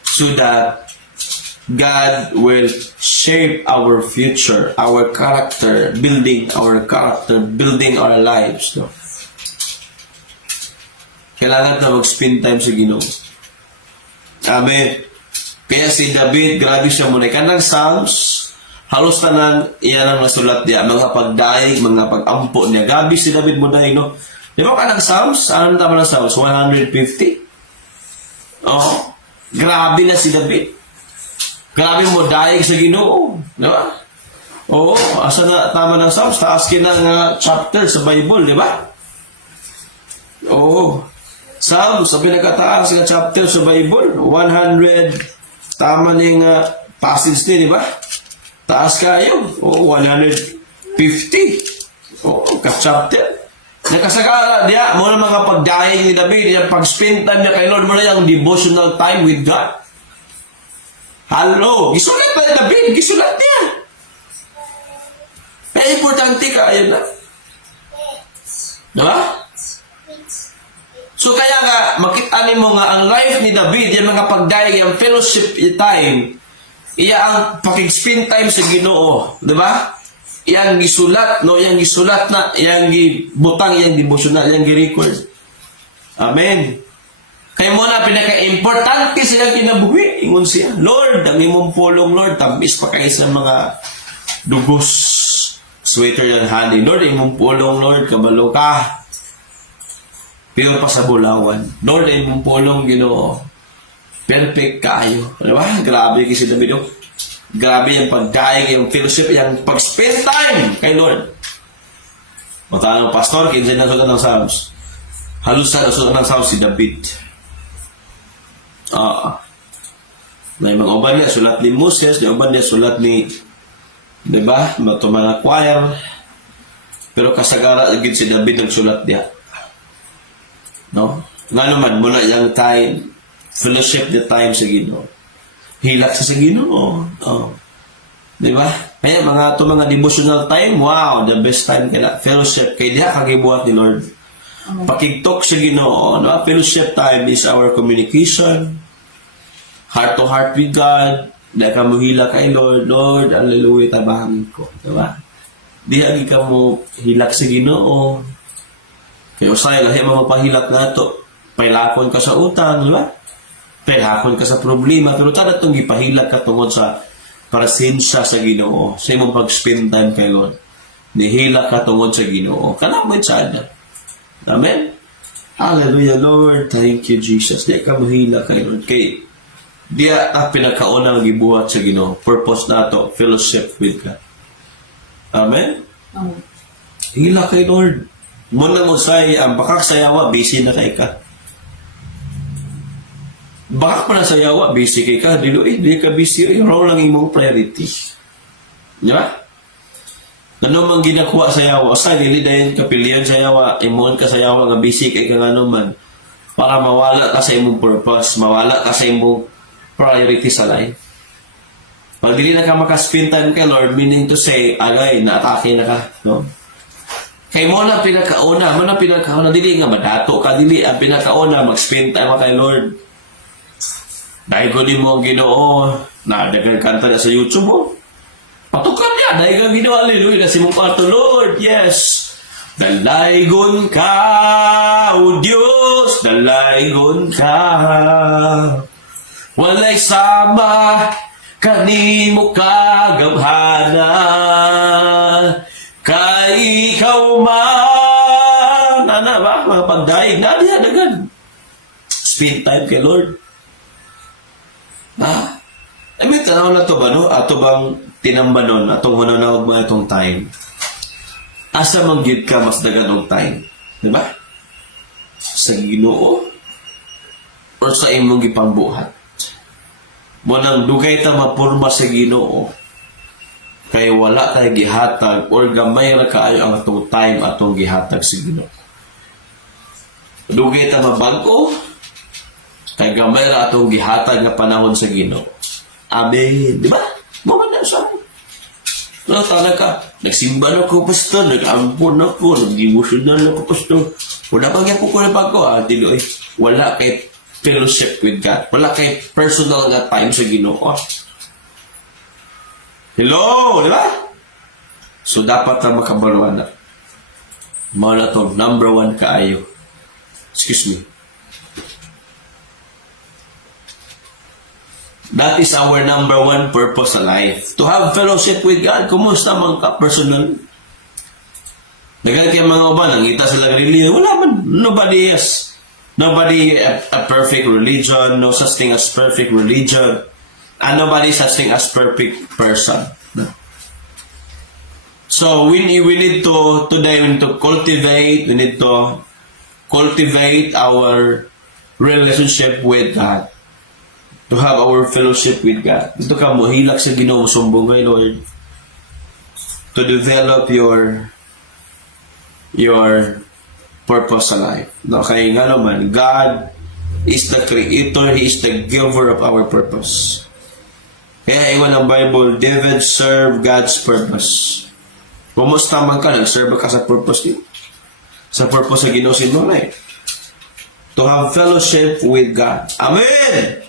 so that God will shape our future, our character, building our lives. No? Kailangan na mag-spend time sa Ginoo. Amen. Kaya si David, grabe siya muna. Kanang Psalms, halos tanan, iyan ang nasulat niya. Mga pagdaig, mga pag-ampo niya. Gabi si David muna, no? Di ba kanang Psalms? Anong tama ng Psalms? 150? Oh, grabe na si David. Grabe mo, daig sa Ginoo. Di ba? Oo, asa na tama ng Psalms? Taas kinang chapter sa Bible, di ba? Oo. Psalms, sa pinakataas nga chapter sa Bible, 100. Tama ning passage ni, di ba? Taas kayo. O, 150. O, ka-chapter. Nakasakala diya, muna mga pagdaing ni David, yung pag-spend time niya kay Lord, muna yung devotional time with God. Hello! Gisulat ba yung David? Gisulat niya. Kaya importante ka, ayun na. Diba? So kaya nga, makita mo nga ang life ni David, yung mga pagdaig, yung fellowship time, iya ang pakig-spend time sa Ginoo, di ba? Iyang gisulat, no? Iyang gisulat na, iyang gibutang, iyang devotional, iyang gi-record. Amen. Kaya mo na pinaka-importante silang kinabuhi. Ingon siya, Lord, ang imong pulong, Lord, tamis pa kayo sa mga dugos, sweeter than honey. Lord, imong pulong, Lord, kabalo ka. Pero pa sa bulawan. Lord, imong pulong, Ginoo. Perfect kayo. Ano ba? Grabe kasi David. Grabe yung pagkain, yung fellowship, yung pag-spend time kay Lord. Matanong, Pastor, kinsa na sulat ng Psalms. Halos na sulat ng Psalms si David. May mga uban niya, sulat ni Moses, may uban niya, sulat ni, diba? Ito mga choir. Pero kasagara agad si David nagsulat niya. No? Nga naman, mula yung time, fellowship the time sa Ginoo. Hilak sa Ginoo. Diba? Kaya mga devotional time, wow, the best time kaya fellowship. Kaya diha kagibuhat ni Lord. Pakigtok sa Ginoo. No? Fellowship time is our communication. Heart to heart with God. Dahil ka mo hilak kay Lord. Lord, hallelujah, tabahan ko. Diba? Diha ka mo hilak sa Ginoo. Kaya usay, lahi mamapahilak na ito. Pailakon ka sa utang, diba? Pailakon ka sa problema. Pero tada itong ipahilak ka tungod sa presensya sa Ginoo. Sa imong pag-spend time kay Lord. Nihilak ka tungod sa Ginoo. Kanamay sada. Amen? Hallelujah, Lord. Thank you, Jesus. Di ka mahilak kay Lord. Kay diya ta pinakaunang gibuhat sa Ginoo. Purpose na to, fellowship with God. Amen? Hila kay Lord. Muna mo say, ang bakak sayawa, busy na kay ka. Bakak pa na sayawa, busy kay ka. Di ka busy. Raw lang imong priority. Di ba? Ano mang ginakuha sayawa? Sa dili dayon kapilian sayawa, imon ka sayawa nga busy kay ka nga naman. Para mawala ka sa imong purpose, mawala ka sa imong priority sa life. Pag dili na ka makaspend time kay Lord, meaning to say, agay, naatake na ka. No? Kay mo na pinakauna, dili nga madato ka, dili ang pinakauna, mag-spend time kay Lord. Dahil ko din mo ang Ginoo, dagang kanta na sa YouTube mo. Patukan niya, dahil ka Ginoo, hallelujah, na si mong pato, Lord, yes. Dalaygon ka, O Diyos, dalaygon ka. Walay sama, kanimo kagamhana. Kay ikaw man, ba, mga pagdaig, dagan. Spend time kay Lord. I mean, tanaw na to ba, no? Ato bang tinambanon, atong manunawag mo itong time. Asa manggid ka mas dagan og time. Diba? Sa Ginoo or sa imong gipangbuhat. Munang dugay ta mapurma sa Ginoo. Kay wala kay gihatag or gamay ra kaayo ang atong time atong gihatag sa Ginoo. Dugay ta mabag-o kay gamay ra atong gihatag nga panahon sa Ginoo. Amen. Di ba? Mo man na sa. No, talaga. Nagsimba na ko, pastor. Nag-ampon ako. Nag-devotional na ko, pastor. Wala pang yan po ko na pagko. Dilo, wala kay fellowship with God. Wala kay personal nga time sa Ginoo. Hello, di ba? So, dapat na makabaluan na. Mga na to, number 1 kaayo. Excuse me. That is our number 1 purpose sa life. To have fellowship with God. Kumusta man ka personal? Nagal kay mga uban, nangita sila religion. Wala man. Nobody is. Nobody a perfect religion. No such thing as perfect religion. And nobody such thing as perfect person. So we need to today we need to cultivate our relationship with God. To have our fellowship with God. Ito ka mo, hilak sa Ginoo, sumbong kay Lord. To develop your purpose sa life. No, kaya nga naman, God is the creator, He is the giver of our purpose. Kaya iwan ang Bible, David served God's purpose. Kumusta man ka, nag-serve ka sa purpose niyo? Sa purpose sa Ginoo mo na eh. To have fellowship with God. Amen!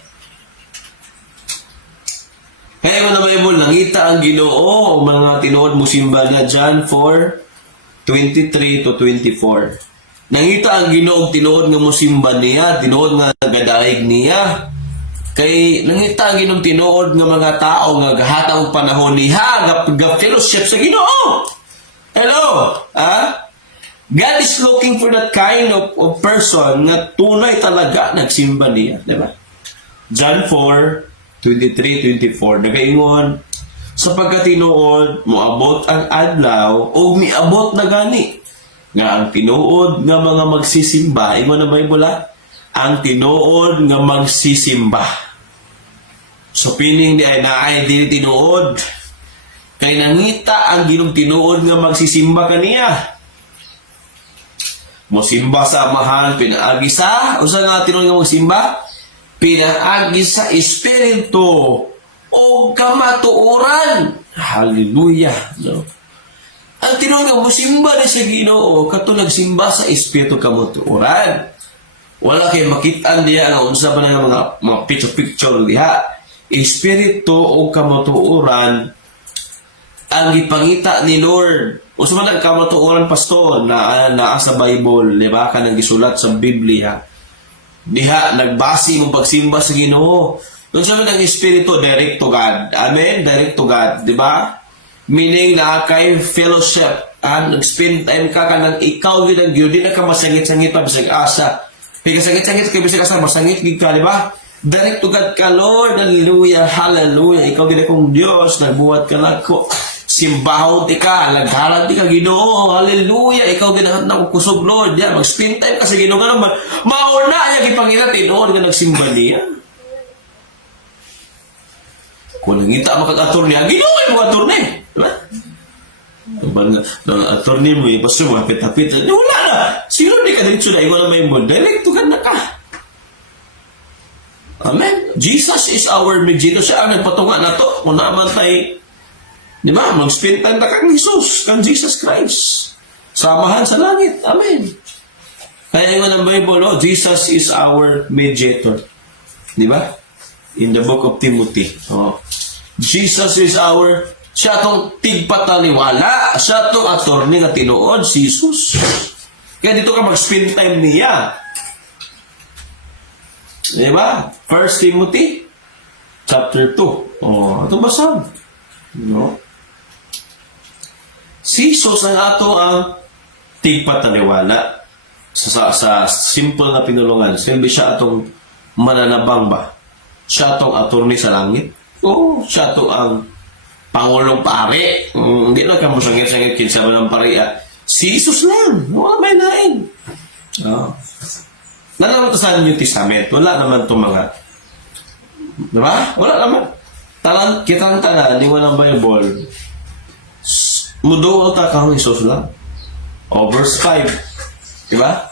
Kaya mo na Bible, nangita ang Ginoo, mga tinuod mo simba na John 4:23 to 24. Nangita ang Ginoo tinuod nga mosimba niya, tinuod nga nagadaig niya. Kay nangita ang Ginoo tinuod nga mga tao nga gahatag og panahon niya ga fellowship sa Ginoo. Hello, God is looking for that kind of person na tunay talaga nagsimba niya, di ba? John 4:23-24 nagaingon, sapagkat tinuod moabot ang adlaw o miabot na gani nga ang tinuod nga mga magsisimba, ingon na Bible ang tinuod nga magsisimba. So pining di ay naay dili tinuod kay nangita ang Ginoo tinuod nga magsisimba kaniya. Mosimba sa amahan pinaagi sa usa nga tinuod nga magsimba pinaagi sa espiritu o kamatuoran. Hallelujah. No? Ang tinuod nga mosimba ni sa Ginoo katulad simba sa espiritu kamatuoran. Wala kay makitaan diya nga unsa ba nga mga picture diha. Espiritu o kamatuoran ang ipangita ni Lord. Usa man ang kamatuoran pastor na naa sa Bible, di ba? Kanang gisulat sa Biblia. Diha nagbase mo pagsimba sa Ginoo. Unsa man ang espiritu direct to God. Amen, direct to God, di ba? Meaning na kay fellowship, nag-spend time ka kanang ikaw gyud ang gyud di na ka masangit-sangit pa bisag asa. Kaya sangit-sangit kay bisag asa masangit gid ka, di ba? Direct to God ka, Lord. Hallelujah, hallelujah. Ikaw gid akong Dios, nagbuhat ka nako. Simbahon ti ka, lagharag ti ka Ginoo. Hallelujah. Ikaw ginahat na ko kusog, Lord. Yeah, mag-spend time ka sa Ginoo nga naman. Mauna niya gipangita tinuod nga nagsimba niya. Kung nangita makag-ator niya, Ginoo ay mo ator ni. Diba? Attorney mo, ipasyo mo, hapit-hapit. Wala na. Sino di ka dito na iwan na may mo? Direct to God na ka. Amen. Jesus is our mediator. Siya ang nagpatunga na to. Kung naman tayo, di ba? Mag-spend time na kang Jesus, kang Jesus Christ. Samahan sa langit. Amen. Kaya yung ng Bible, Jesus is our mediator. Di ba? In the book of Timothy. Jesus is our, siya itong tigpataliwala. Siya itong attorney na tinuod, Jesus. Kaya dito ka mag-spend time niya. Di ba? 1 Timothy chapter 2. Ito basa. No? Si Jesus ang ato ang tigpataliwala sa simple na pinulungan. Silbi siya atong mananabang ba? Siya atong attorney sa langit? Oo, siya atong ang Pangulong Pare. Hindi na ka mo sangit-sangit kinsa man ang pare. Si Jesus lang. Wala may nain. Nalaman ito sa New Testament. Wala naman itong mga, diba? Wala naman. Kitang tanan, yung walang Bible, mudo ta kang Jesus lang. Verse 5. Diba?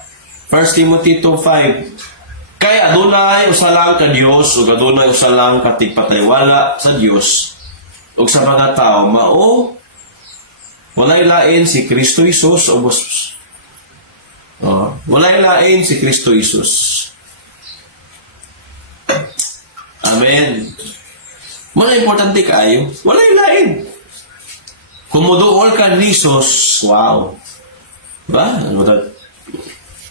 1 Timothy 2:5. Kaya adunay usa lang ka Dios ug adunay usa lang ka tigpataywala sa Dios ug sa mga tao mao walay lain si Kristo Jesus o walay lain si Kristo Jesus. Amen. Mga importante kayo, walay lain. Kung muduol ka ni Jesus, wow. Ba?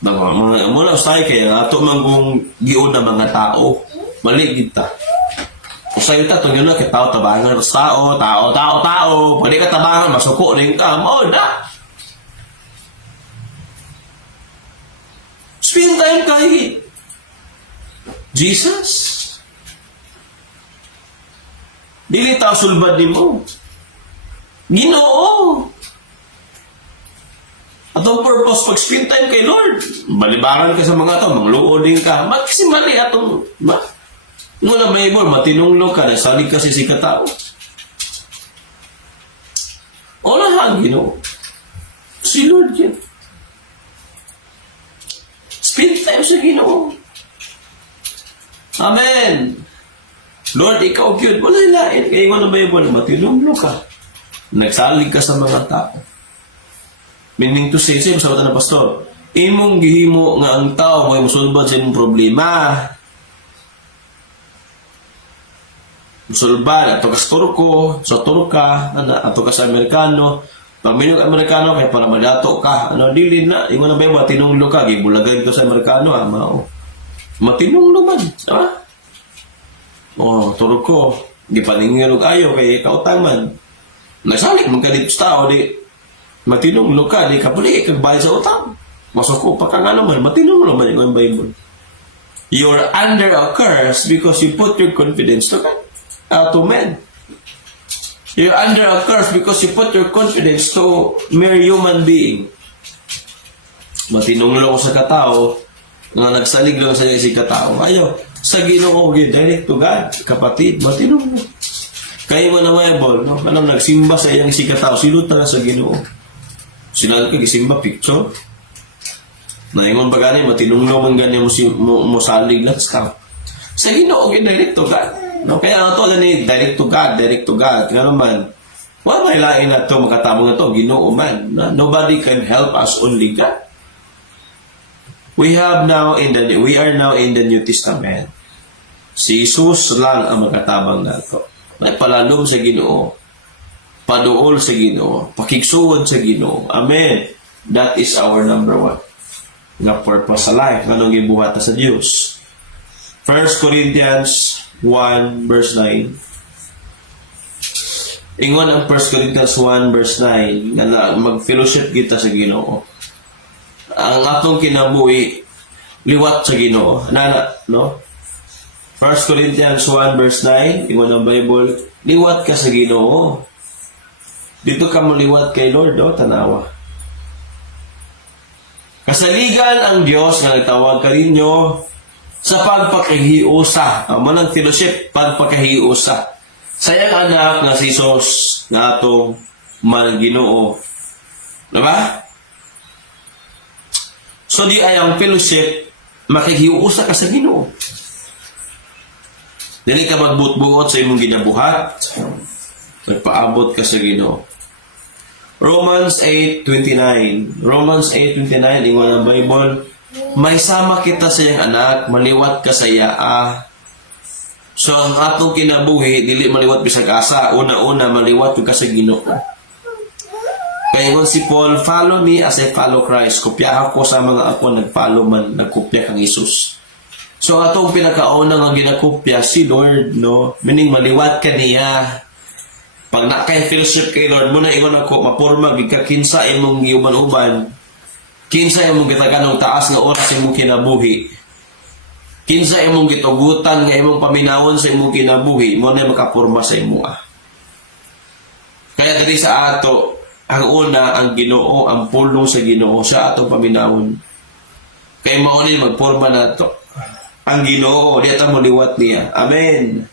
Muna usay kaya ato manggung giun na mga tao. Mali kita. Usay ta to yun na kay tao tabangan tao. Pwede ka tabangan masuko ring ka. Mao na. Spend time kay Jesus. Dili ta sulbad nimo. Ginoo. Atong purpose pag spend time kay Lord. Balibaran ka sa mga tao, mangluod din ka. Kasi mali atong ba? Muna Bible, matinunglo ka, nasalig kasi si katao. Olahan, Ginoo. Si Lord yan. Spend time sa Ginoo. Amen. Lord, ikaw cute. Wala lain. Kaya yung Bible, matinunglo ka. Nagsalig ka sa mga tao. Meaning to say, sabi na pastor, imong gihimo nga ang tao may musulbad sa imong problema. Musulbad, ato ka sa Turko, sa Turka, ato ka sa Amerikano, Pamilyong Amerikano kay para madato ka. Ano, dili na. Ingon na ba, tinunglo ka. Gibulagan ko sa Amerikano, mao. Matinunglo man. Turo ko. Gipaningilog ayo kay kautaman. Nagsalik mong ka dito sa tao, di. Matinunglo ka, di ka puli, kagbayad sa utang. Masuko pa ka nga naman, matinunglo man yung Bible. You're under a curse because you put your confidence to God, to men. You're under a curse because you put your confidence to mere human being. Matinunglo ko sa katao, nga nagsalig lang sa si katao. Ayaw, sa Ginoo, direct to God, kapatid, matinunglo. Kaya mo na Bible, no? Anong nagsimba sa iyang si katao, silot na sa Ginoo. Sila ka gisimba picture. Naingon ba gani, matinunglo man gani mo salig lang sa sa Ginoo, direct to God. No, kaya ang to ni direct to God. Nga naman, may lain na to, makatabong na to, Ginoo man. Nobody can help us, only God. We are now in the New Testament. Si Jesus lang ang makatabang na to. May palalom sa Ginoo, paduol sa Ginoo, pakigsuod sa Ginoo. Amen. That is our number one na purpose sa life. Anong gibuhat sa Diyos? 1 Corinthians 1 verse 9. Ingon ang 1 Corinthians 1 verse 9 na mag-fellowship kita sa Ginoo. Ang atong kinabuhi liwat sa Ginoo. No? 1 Corinthians 1 verse 9, ingon ang Bible, liwat ka sa Ginoo. Dito ka maliwat kay Lord, tanawa. Kasaligan ang Diyos nga nagtawag ka rinyo sa pagpakahiusa. Manang fellowship, pagpakahiusa. Sayang anak nga si Jesus nga atong Ginoo. Diba? So di ay ang fellowship, makihiusa ka sa Ginoo. Dili ka magbut-buot sa imong ginabuhat. Nagpaabot ka sa Ginoo. Romans 8:29. Romans 8:29, ingon ang Bible, may sama kita sa iyang anak, maliwat ka sa iya. So, ang atong kinabuhi, dili maliwat bisag asa. Una-una, maliwat ka sa Ginoo. Kaya ingon si Paul, follow me as I follow Christ. Kopya ako sa mga ako nag-follow man, nagkopya kang Isus. So, atong pinakauna nga ginakopya, si Lord, no? Meaning, maliwat ka niya. Pag naka-fellowship kay Lord, muna ingon ako, mapurma, kinsa imong giuban-uban, kinsa imong gitagan ng taas nga oras imong kinabuhi, kinsa imong gitugutan nga imong paminawon sa imong kinabuhi, mo na makapurma sa imo. Kaya dali sa ato, ang una, ang Ginoo, ang pulong sa Ginoo, siya atong paminawon. Kaya mauni magpurma na to. Ang Ginoo, di ata mo liwat niya. Amen.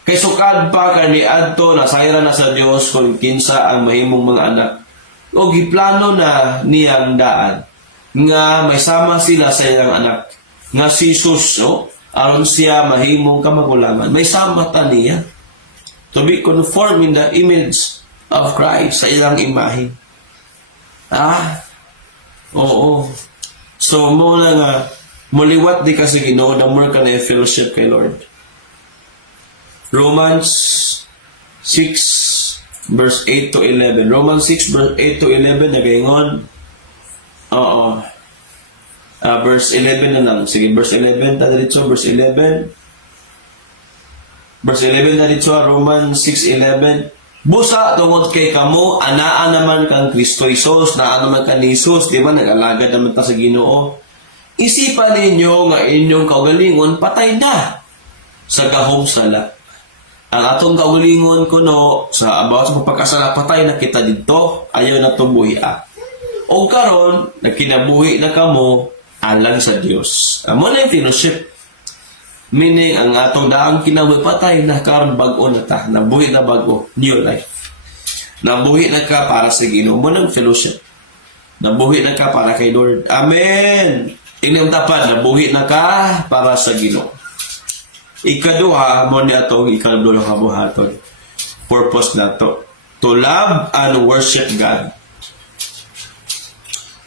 Kay sukad pa kani adto nasayra na sa Dios kung kinsa ang mahimong mga anak. O giplano na niyang daan nga may sama sila sa iyang anak nga si Jesus, aron siya mahimong kamagulangan. May sama ta niya to be conformed in the image of Christ, sa iyang imahe. Oo. So mo na nga muliwat di ka sa Ginoo, the more ka na fellowship kay Lord. Romans 6 verse 8 to 11. Romans 6 verse 8 to 11 nagaingon. Verse 11 na lang. Sige, verse 11 ta dito, verse 11. Verse 11 na dito, Romans 6:11. Busa tungod kay kamo, anaa naman kang Kristo Jesus, naa naman kang Jesus, di ba nag-alagad naman ta sa Ginoo. Isipan ninyo nga inyong kaugalingon patay na sa gahom sala. Ang atong kaugalingon kuno sa about sa pagkasala, patay na kita dito, ayaw na tubuhi. O karon nagkinabuhi na kamo alang sa Dios. Amo na yung fellowship. Meaning ang atong daang kinabuhi patay na, karon bag-o na ta, nabuhi na bago, new life. Nabuhi na ka para sa Ginoo, mo ng fellowship. Nabuhi na ka para kay Lord. Amen. Tingnan tapan, nabuhi na ka para sa Ginoo. Ikaduha mo ni atong ikaduha ka buhaton. Purpose na to. To love and worship God.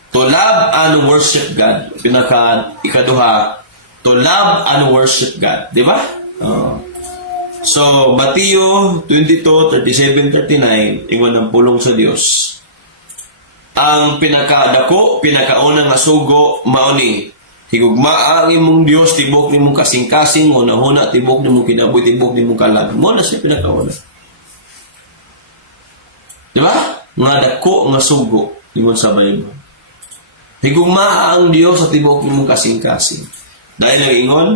To love and worship God. Ikaduha, to love and worship God. Di ba? So, Mateo 22:37-39, ingon ang pulong sa Dios. ang pinakadako, pinakaunang nga sugo, mao ni higugma ang imong Dios, tibok nimong kasing-kasing, una-una, tibok nimong kinabuhi, tibok nimong kalag. Mo na siya pinakauna. Di ba? Nga dako, nga sugo, ingon sa Bible. Higugma ang Dios sa tibok nimong kasing-kasing. Dahil ang ingon,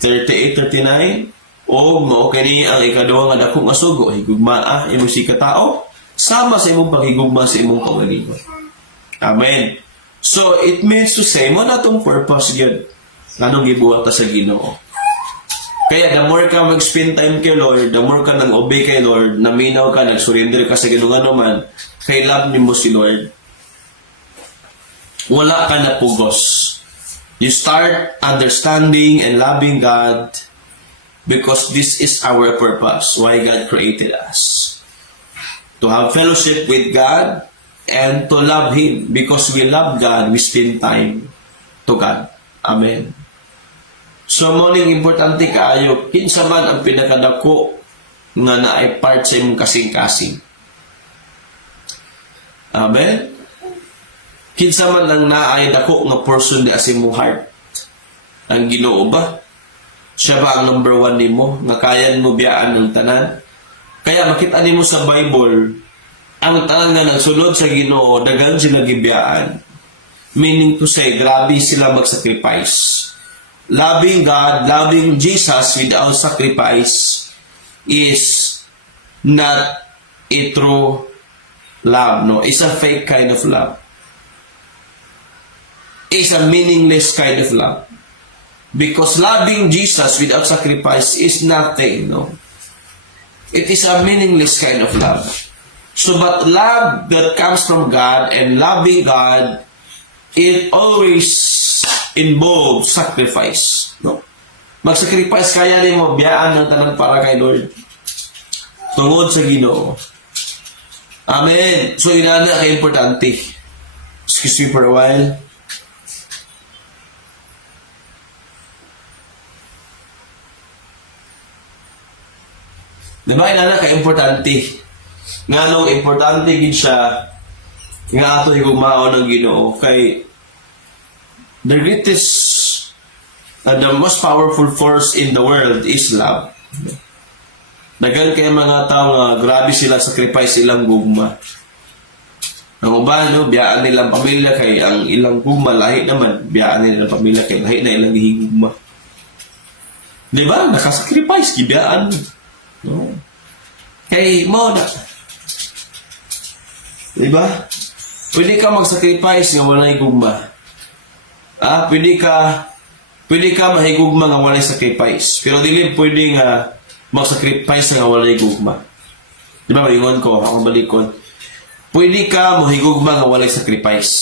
38-39, o mao kini ang ikaduha nga dako nga sugo, higugma imong si katao, sama sa imong paghigugma sa imong kaugalingon. Amen. So, it means to say, mo na itong purpose yun. Anong gibuhat ta sa Ginoo. Kaya, the more ka mag-spend time kay Lord, the more ka nang-obey kay Lord, naminaw ka, nag-surrender ka sa Ginoo nga naman, kay love ni mo si Lord. Wala ka na pugos. You start understanding and loving God because this is our purpose, why God created us. To have fellowship with God and to love Him. Because we love God, we spend time to God. Amen. So, morning importante kaayo, kinsa man ang pinakadako nga naay part sa imong kasing-kasing. Amen. Kinsa man ang naay dako nga person di sa imong heart. Ang Ginoo ba? Siya ba ang number 1 nimo nga kayan mo biyaan ng tanan? Kaya makita nimo sa Bible, ang tanan nga nagsunod sa Ginoo, daghan sila gibiyaan. Meaning to say, grabe sila mag-sacrifice. Loving God, loving Jesus without sacrifice is not a true love, no? It's a fake kind of love. It's a meaningless kind of love. Because loving Jesus without sacrifice is nothing, no? It is a meaningless kind of love. So, but love that comes from God and loving God, it always involves sacrifice. No? Mag-sacrifice kaya rin mo, biyaan ng tanan para kay Lord. Tungod sa Ginoo. Amen. So, inana kay importante. Excuse me for a while. Diba, inana ka importante. Nga nung importante gid siya nga ato higugmao ng Ginoo kay the greatest the most powerful force in the world is love. Dagan kay mga tao nga grabe sila sacrifice ilang gugma. Ang uban, no, biyaan nilang pamilya kay ang ilang gugma lahi naman, biyaan nilang pamilya kay lahi na ilang higugma. Diba? Nakasacrifice gibiyaan. No? Kay mo na. Diba? Pwede ka mag-sacrifice nga walay gugma. Pwede ka mahigugma nga walay sacrifice. Pero dili pwede nga mag-sacrifice nga walay gugma. Diba? Malingon ko, ako balikon. Pwede ka mahigugma nga walay sacrifice.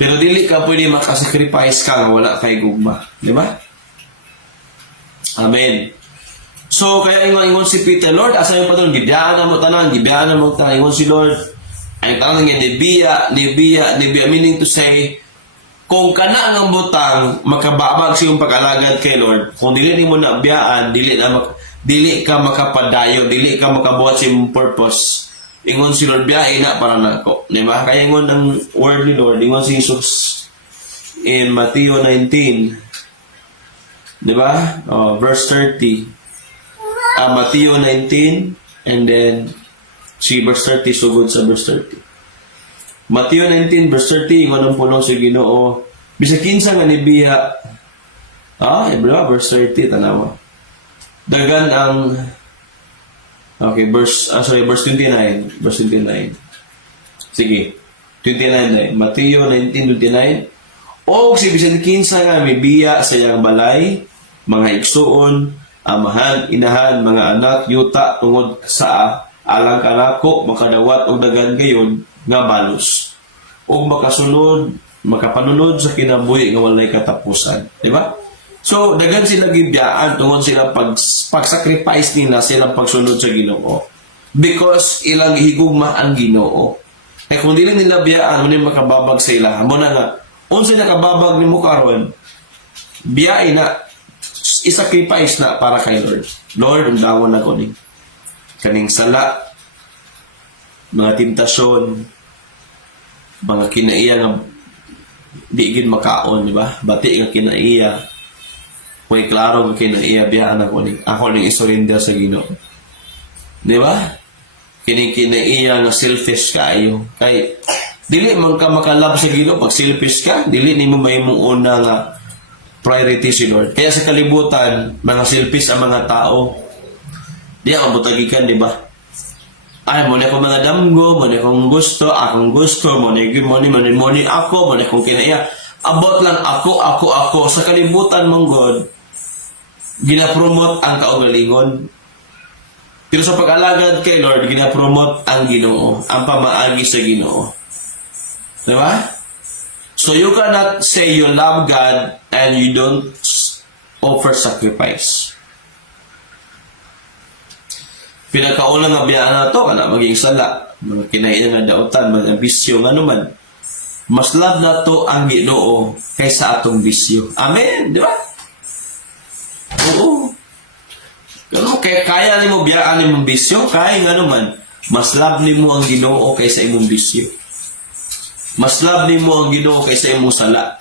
Pero dili ka pwede makasacrifice ka nga wala kay gugma. Diba? Amen. So, kaya ingon si Peter, Lord, asa yung patron, gibiyaan na mo tanan, ingon si Lord, ay tanan nga, nibiya, meaning to say, kung kana ang butang, makababag siyong pag-alagad kay Lord, kung dili mo na biyaan, dili ka makapadayo, dili ka makabuhat sa iyong purpose, ingon si Lord, biyain na para nako. Diba? Kaya ingon ang word ni Lord, ingon si Jesus in Matthew 19, diba? Verse 30. Matthew 19 and then si verse 30 sugod sa verse 30. Matthew 19 verse 30 ingon ang punong si Ginoo bisag kinsa nga nibiya verse 30 tanawa dagan ang verse 29 sige 29 Matthew 19:29 o si bisag kinsa nga mibiya sa iyang balay mga igsuon amahan, inahan, mga anak, yuta, tungod sa alang kanako, makadawat o dagan gayon nga balos. O makapanunod sa kinabuhi nga walay katapusan. Diba? So, dagan sila gibiyaan tungod sila pag-sacrifice nila silang pagsunod sa Ginoo. Because ilang higugma ang Ginoo. Eh kung dili nila biyaan, mo makababag sa ila. Mo na nga, unsa nakababag nimo karon? Biyain na i-sacrifice na para kay Lord. Lord, ang dawon ako ni kaning sala. mga tentasyon, mga kinaiya nga di gid makaon, di ba? Bati nga kinaiya. Kung klaro nga kinaiya biyaan ako ning isurrender sa Ginoo. Di ba? Kini kinaiya nga selfish kaayo. Kay dili man ka makalab sa Ginoo pag selfish ka, dili nimo mahimong una nga priority si Lord. Kaya sa kalibutan, mga selfish ang mga tao. Di ako butagikan, di ba? Ay, muna ko mga damgo, muna kong gusto, akong gusto, muna ako, muna kong kinaiya. About lang ako. Sa kalibutan mong God, ginapromote ang kaugalingon. Pero sa pag-alagad kay Lord, ginapromote ang Ginoo, ang pamaagi sa Ginoo. Diba? So you cannot say you love God and you don't offer sacrifice. Pinakaunang nga biyaan na ito, kana maging sala, mga kinainan nga dautan, mga bisyo, nga naman. Mas love na to ang Ginoo kaysa atong bisyo. Amen? Di ba? Oo. Pero kaya ni mo biyaan ni mong bisyo, kaya nga naman, mas love ni mo ang Ginoo kaysa imong bisyo. Mas love ni mo ang Ginoo kaysa imong sala.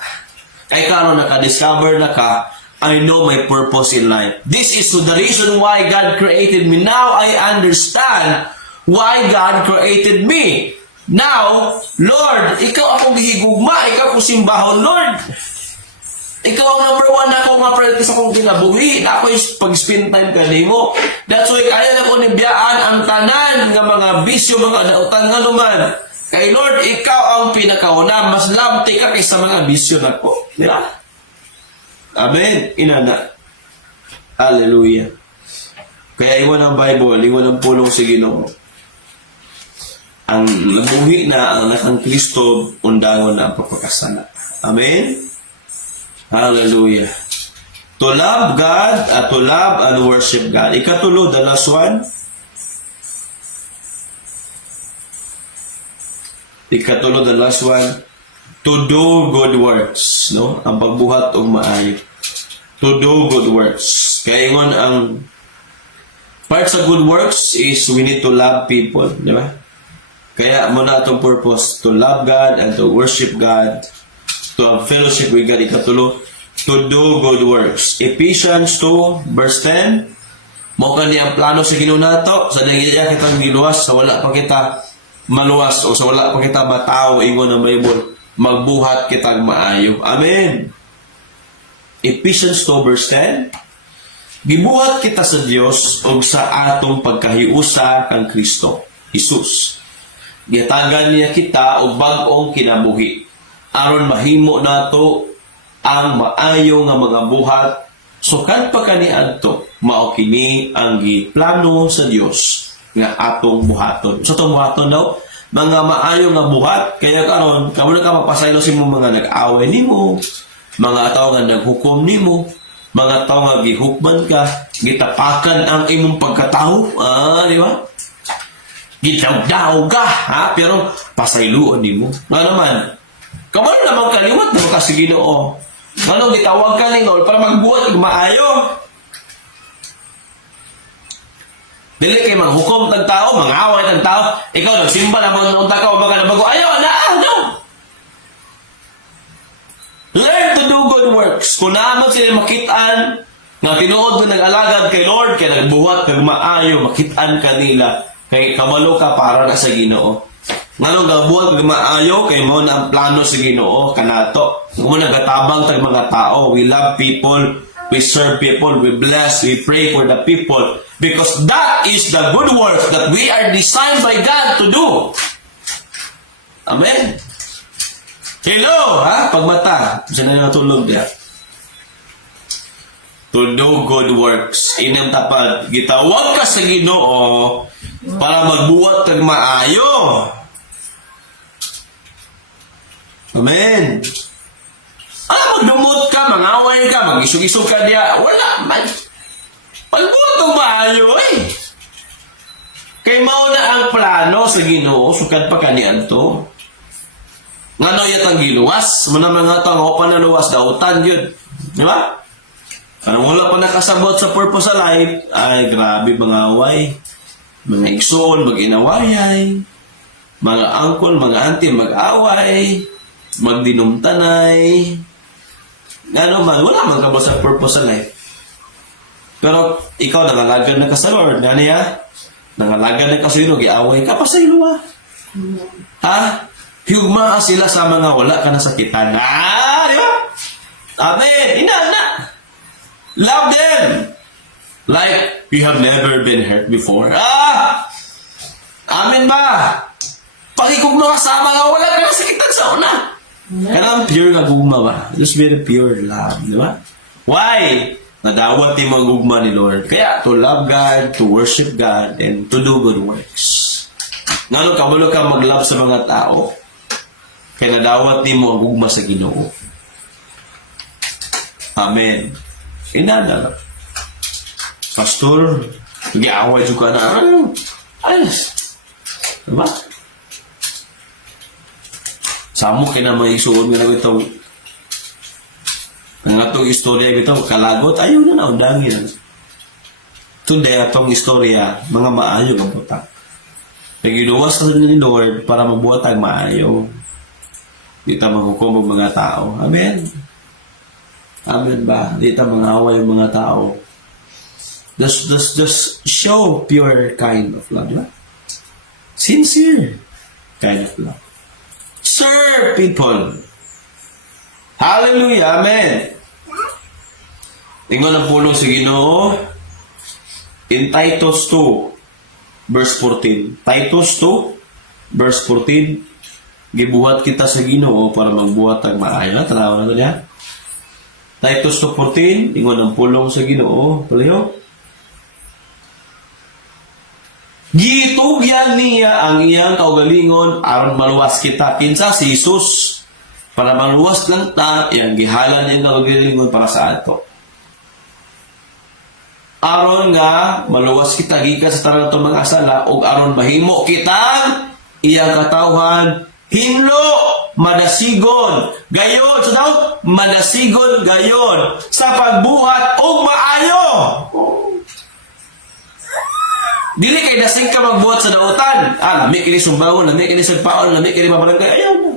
Kaya karon naka-discover na ka, I know my purpose in life. This is the reason why God created me. Now I understand why God created me. Now, Lord, ikaw akong gihigugma, ikaw akong simbahon, Lord. Ikaw ang number one na ako nga priority sa akong kinabuhi. Na ako is pag-spend time ka mo. That's why kaya na ko nibiyaan ang tanan ng mga bisyo, mga dautan nga naman. Kay Lord, ikaw ang pinakauna. Mas lamti ka kaysa mga bisyo na ko. Di ba? Amen. Inana. Hallelujah. Kaya iwan ang Bible, iwan ang pulong sa Ginoo. Ang nabuhi na ang nakang Kristo, undangon na ang pagpakasala. Amen. Hallelujah. To love God at to love and worship God. Ikatulo, the last one. Ikatulo, the last one. To do good works. No? Ang pagbuhat o maayo. To do good works. Kaya ingon ang part sa good works is we need to love people. Di ba? Kaya muna itong purpose. To love God and to worship God. To have fellowship with God. Ikatulo, to do good works. Ephesians 2 verse 10. Mao kani ang plano sa Ginoo nato. Sa nagyaya kitang giluwas. Sa wala pa kita maluwas. O sa wala pa kita mataw. Ingon ang Bible. Magbuhat kitang maayo. Amen. Ephesians 2 verse 10. Gibuhat kita sa Dios o sa atong pagkahiusa kang Kristo, Jesus. Gitagan niya kita og bag-ong kinabuhi. Aron mahimo nato ang maayo nga mga buhat. Sukat pa kaniadto, mao kini ang giplano sa Dios nga atong buhaton. So atong buhaton daw, mga maayo nga buhat. Kaya karon, kamo na ka mapasaylo sa imong mga nag-away nimo, mga tao nga naghukom nimo, mga tao nga gihukman ka, gitapakan ang imong pagkatao, di ba? Gitawdaw ka, pero pasayloon nimo. Nga naman, kamo na naman kaliwat na ka sa Ginoo. Ano gitawag ka ni Lord para magbuhat og maayo? Dili kay manghukom tag tao, mangaway tag tao, ikaw nagsimba naman ng tao baka nabago, ayaw na, no. Learn to do good works. Kung naman sila makitaan, nga tinuod ko nag-alagad kay Lord, kaya nagbuhat kag maayo, makitaan kanila, kay kabalo ka para na sa Ginoo. Nganong gabuhat kag maayo, kay mo na ang plano sa Ginoo kanato. Kung nagatabang tag mga tao, we love people, we serve people, we bless, we pray for the people. Because that is the good work that we are designed by God to do. Amen. Hello, pagmata. Saan na natulog niya? To do good works. Inang tapad. Gitawag ka sa Ginoo para magbuhat kag maayo. Amen. Magdumot ka, mangaway ka, mag-isog-isog ka diya. Wala man. Magbuhat kag maayo, Kay mao na ang plano sa Ginoo, sukad pa kanian to. Ngano yatang giluwas, muna mga to ang opan na luwas, dautan yun. Di ba? Anong wala pa nakasabot sa purpose sa life, ay grabe mga away. Mga igsoon, mag-inawayay. mga uncle, mga auntie, mag-away, magdinumtanay, ano man, wala man ka ba sa purpose sa life. Pero ikaw nangalagad na ka sa Lord, nga niya, nangalagad na ka sa ilo, giaway ka pa sa ilo ha? Hugma sila sa mga wala ka nasakitan. Di ba? Amen. Ina. Love them. Like you have never been hurt before. Amen ba? Pakikugma ka sa mga wala ka nasakitan sa una. Kaya pure nga gugma ba? Just very pure love. Di ba? Why? Nadawat ni mga gugma ni Lord. Kaya to love God, to worship God, and to do good works. Ngano kabalo ka mag-love sa mga tao? Kaya nadawat ni mo ang gugma sa Ginoo. Amen. Inana. Pastor, nag-aaway juga na. Ayos. Diba? Samo kaya na may isuon nga na ito. Ang atong istorya ito, kalagot, ayaw na naundangin. Today, atong istorya, mga maayo ang putak. Naginuwas na ni Lord para mabuhat ang maayo. Di ta maghukom ang mga tao. Amen. Amen ba? Di ta mangaway ang mga tao. Just show pure kind of love. Diba? Sincere kind of love. Serve people. Hallelujah. Amen. Ingon ang pulong sa Ginoo in Titus 2 verse 14. Titus 2 verse 14. Gibuhat kita sa Ginoo para magbuhat ang maayo. Tanaw na niya. Titus 2:14, ingon ang pulong sa Ginoo. Tuloy. Gitugyan niya ang iyang kaugalingon aron maluwas kita. Kinsa si Jesus para maluwas lang ta, iyang gihalan niya ang kaugalingon para sa ato. Aron nga maluwas kita gikan sa tanan natong mga sala ug aron mahimo kita iyang katawhan hinlo madasigon gayon so daw madasigon gayon sa pagbuhat og maayo. Dili kay dasig ka magbuhat sa dautan. Lami kini sumbawon, lami kini sagpaon, lami kini mabarangay, ayaw na.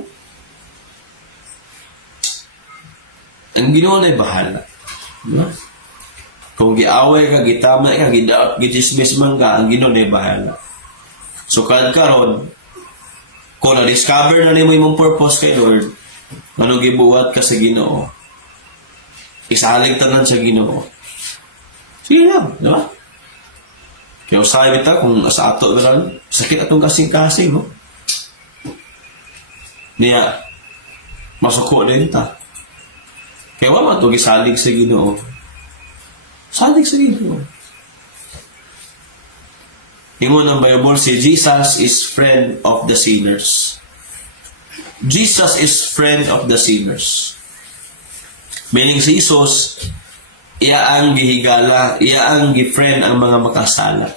Ang Ginoo na'y bahala. No? Kung giaway ka, gitamay ka, gidismiss man ka, ang Ginoo na'y bahala. So karon kung na-discover na nimo imong purpose kay Lord, ano gibuhat ka sa Ginoo, isalig tanan sa Ginoo. Sige lang, di ba? Kaya usahay kita kung sa ato ba sakit atong kasing-kasing, no? Niya, masuko din ta. Kaya wala ito gisalig sa Ginoo. Salig sa Ginoo. Ingon ang Bible, si Jesus is friend of the sinners. Jesus is friend of the sinners. Meaning si Jesus, iya ang gihigala, iya ang gifriend ang mga makasala.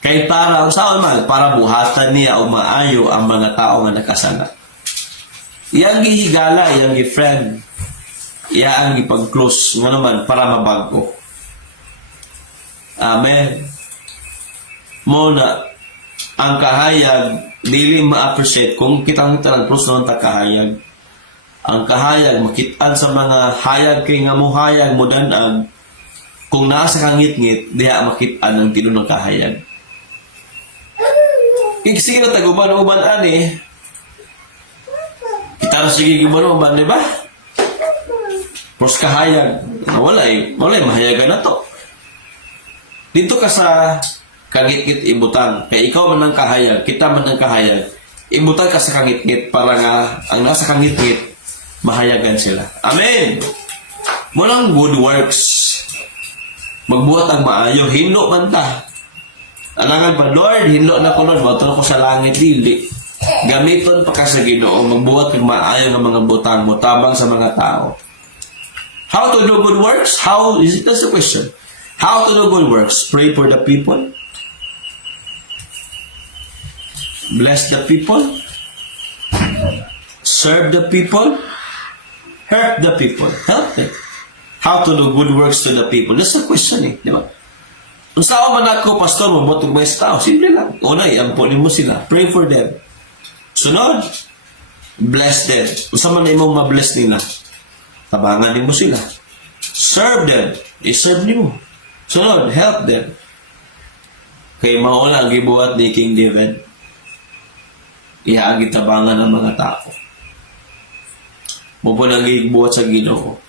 Kay para, saan man, para buhatan niya o maayo ang mga tao nga nakasala. Iya ang gihigala, iya ang gifriend, iya ang gipag-close, nga naman, para mabago. Amen. Muna, ang kahayag, dili ma-appreciate kung kitang ng plus noon ta kahayag. Ang kahayag, makitaan sa mga hayag kay nga mo hayag mo danag, kung nasa kangit-ngit, diha makitaan ng tinunong kahayag. Sige na taguban-uban ani, kita na sige guban-uban, di ba? Plus kahayag, walay mahayagan na to. Dito ka sa kangit-ngit ibutang. Kaya ikaw man ang kahayag, kita man ang kahayag, ibutang ka sa kangit-ngit para nga ang nasa kangit-ngit, mahayagan sila. Amen! Walang good works. Magbuhat ang maayo. Hinlo man ta. Alangan pa, Lord, hinlo na ko, Lord. Bato na ko sa langit, dili. Gamiton pa ka sa Ginoo. Magbuhat ang maayo ng mga butang mo, tabang sa mga tao. How to do good works? How? That's the question. How to do good works? Pray for the people. Bless the people. Serve the people. Help the people. Help them. How to do good works to the people. That's the question, di ba? Unsa man ako, pastor, mabot may tao. Simple lang. Una, iampunin mo sila. Pray for them. Sunod, bless them. Unsa man imong ma-bless nila. Tabangan mo sila. Serve them. I-serve nimo. Sunod, help them. Kay mauna ang gibuhat ni King David. Ihaagi tabangan ng mga tao. Mo po nang gibuhat sa Ginoo.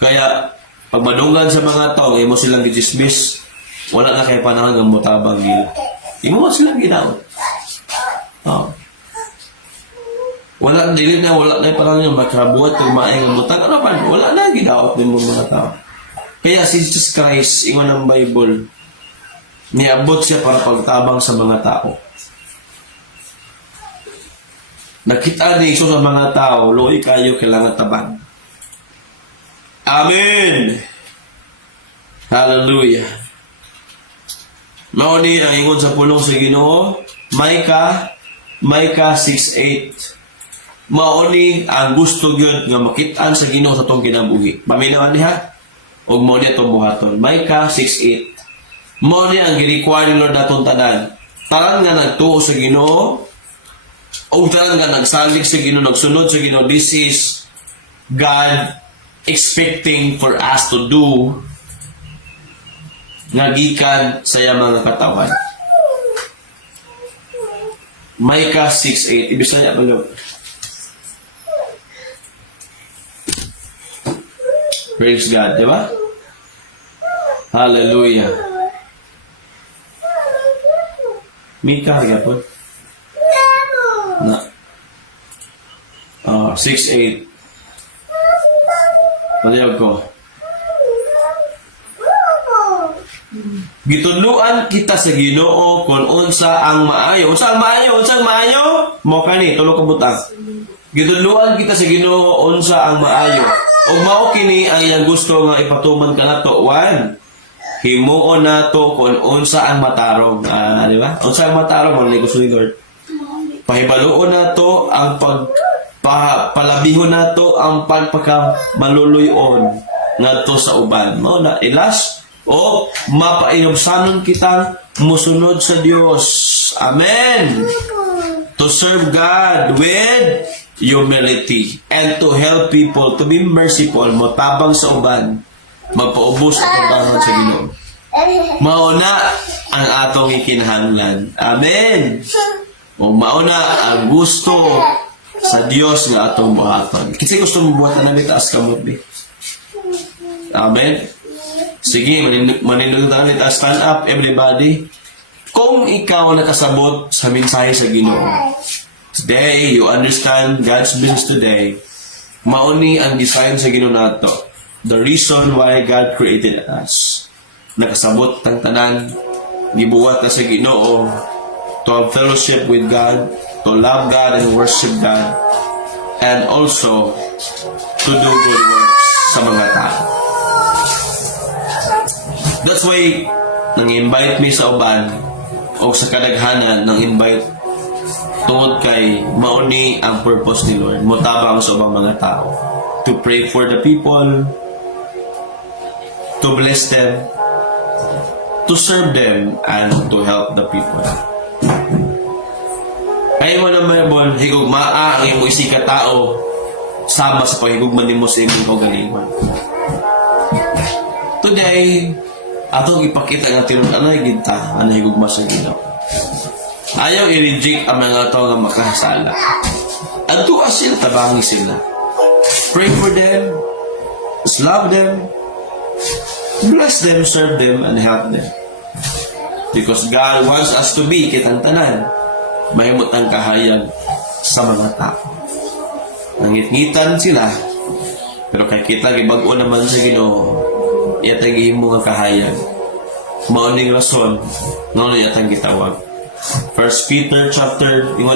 Kaya, pag madunggan sa mga tao, mo silang gidismiss, wala na kay panahon ng mutabang nila. Imo mo silang ginaot. Oh. Wala na panahon ng makabuhat kung maayang ng mutang. Ano man, wala na ginaot din mo mga tao. Kaya si Jesus Christ, ingon ng Bible, niabot siya para pagtabang sa mga tao. Nakita ni Isus sa mga tao, loy kayo kailangan tabang. Amen! Hallelujah! Mauni ang ingon sa pulong sa Ginoo, Micah 6:8. Mauni ang gusto gyud nga makitaan sa Ginoo sa tong kinabuhi. Paminawan niya, og mao ni atong buhaton. Micah 6:8. Mao ni ang gi-require ni Lord natong tanan. Tanan nga nagtuo sa Ginoo, o tanan nga nagsalig sa Ginoo, nagsunod sa Ginoo. This is God expecting for us to do nga gikan sa iyang mga katawan. Micah 6:8. Ibig sabihin ba? Praise God, di ba? Hallelujah. Micah, gapon. Na. 6:8. Palihog ko. Gitudluan kita sa Ginoo kung unsa ang maayo. Unsa ang maayo? Unsa ang maayo? Mo kani tulo ka butang. Gitudluan kita sa Ginoo unsa ang maayo. Ug mao kini ang iyang gusto nga ipatuman kanato. 1. Himuon nato kung unsa ang matarong. Di ba? Unsa ang matarong mo ni gusto ni Lord. Pahibaluon nato ang palabihon nato ang pagpakamaluluyon ngadto sa uban. Mao na ilas o mapainobsanon kitang musunod sa Dios. Amen. To serve God with humility and to help people, to be merciful, motabang sa uban, magpaubos sa pagbangon sa Ginoo. Mauna ang atong ikinahanglan. Amen. O mauna ang gusto sa Dios nga atong buhaton. Kasi gusto mo buhatan na taas kamot bi. Amen. Sige, manindugan nita. Stand up, everybody. Kung ikaw nakasabot sa mensahe sa Ginoo, today, you understand God's business today, mauni ang design sa Ginoo nato. The reason why God created us. Nakasabot tang tanan, gibuhat na sa Ginoo to have fellowship with God, to love God and worship God, and also to do good works sa mga tao. That's why, nang-invite me sa uban o sa kadaghanan, nang-invite tungod kay mauni ang purpose ni Lord, motabang sa ubang mga tao. To pray for the people, to bless them, to serve them, and to help the people. Kaya mo naman bon, higugmaa ang iyong isika tao sama sa paghigugman nimo sa imong kaugalingon. Today, atong ipakita nga tinun-anay ginta ang higugma sa Ginoo. Ayaw i-reject ang mga tao nga makahasala. Adtuas sila, tabangi sila. Pray for them, love them, bless them, serve them, and help them. Because God wants us to be kitang tanan. Mahimot ang kahayag sa mga tao. Nangitngitan sila, pero kay kita gibag-o naman sa Ginoo, iyatang mo nga kahayag. Mauning rason, nga iyatang gitawag. 1 Peter chapter 2,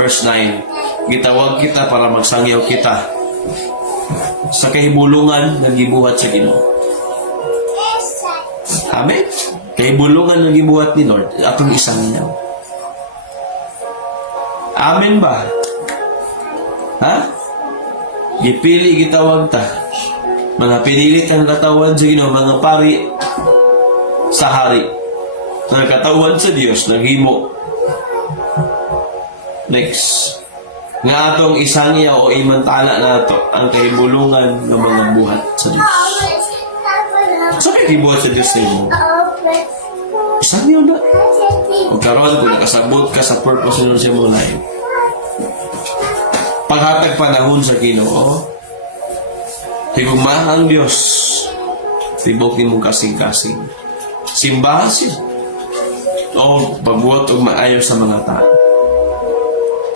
verse 9. Gitawag kita para magsangyaw kita sa kahibulungan ng gibuhat sa Ginoo. Amen. Kahibulungan ng gibuhat ni Lord, atong isang niyaw. Amen ba? Ha? Gipili gitawag ta. Mga pinilit ang katawan sa Ginoo, mga pari sa hari. Sa katawan sa Dios naghimo. Next. Nga atong isangya o imantala nato ang kahibulungan ng mga buhat sa Dios. Sa kahibuhat sa Dios nimo. Isangya na. O karon kung nakasabot ka sa purpose nun sa mong life. Paghatag panahon sa Ginoo. Higugma ang Diyos. Tibok ni mong kasing-kasing. Simbahan siya. O pagbuot o maayo sa mga tao.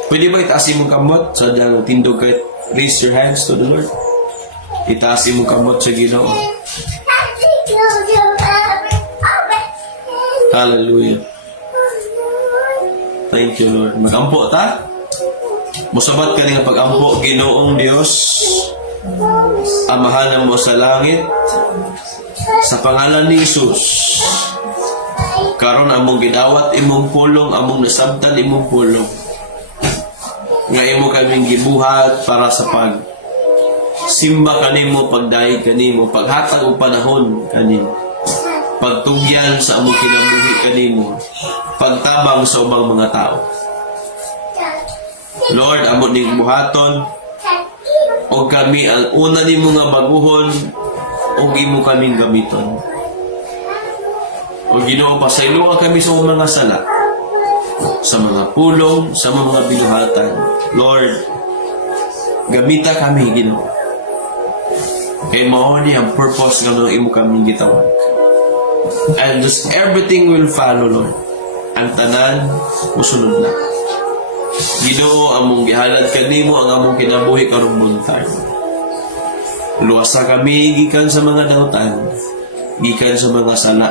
Pwede ba itaasin mong kamot sa diyang tindog kahit raise your hands to the Lord? Itaasin mong kamot sa Ginoo. Hallelujah. Thank you, Lord. Mag-ampo ta? Musabat ka nga pag-ampo, Ginoong Diyos. Amahan mo sa langit, sa pangalan ni Jesus. Karon among gidawat imong pulong, among nasabtan imong pulong. Nga imo kaming gibuhat para sa pag simba kanimo, pagdayeg kanimo, paghatag og panahon kanimo, pagtugyan sa among kinabuhi kanimo, pagtabang sa ubang mga tao. Lord, amo ning buhaton o kami ang una nimo nga baguhon o imo kaming gamiton. O Ginoo, pasayloa kami sa mga sala, sa mga pulong, sa mga binuhatan. Lord, gamita kami, Ginoo. Kay mao ni ang purpose nga nang imo kaming gitawan. And just everything will follow, Lord. Ang tanan musunod na. Ginoo, among gihalad kanimo ang among kinabuhi karong buntag. Luwasa kami gikan sa mga dautan, gikan sa mga sala,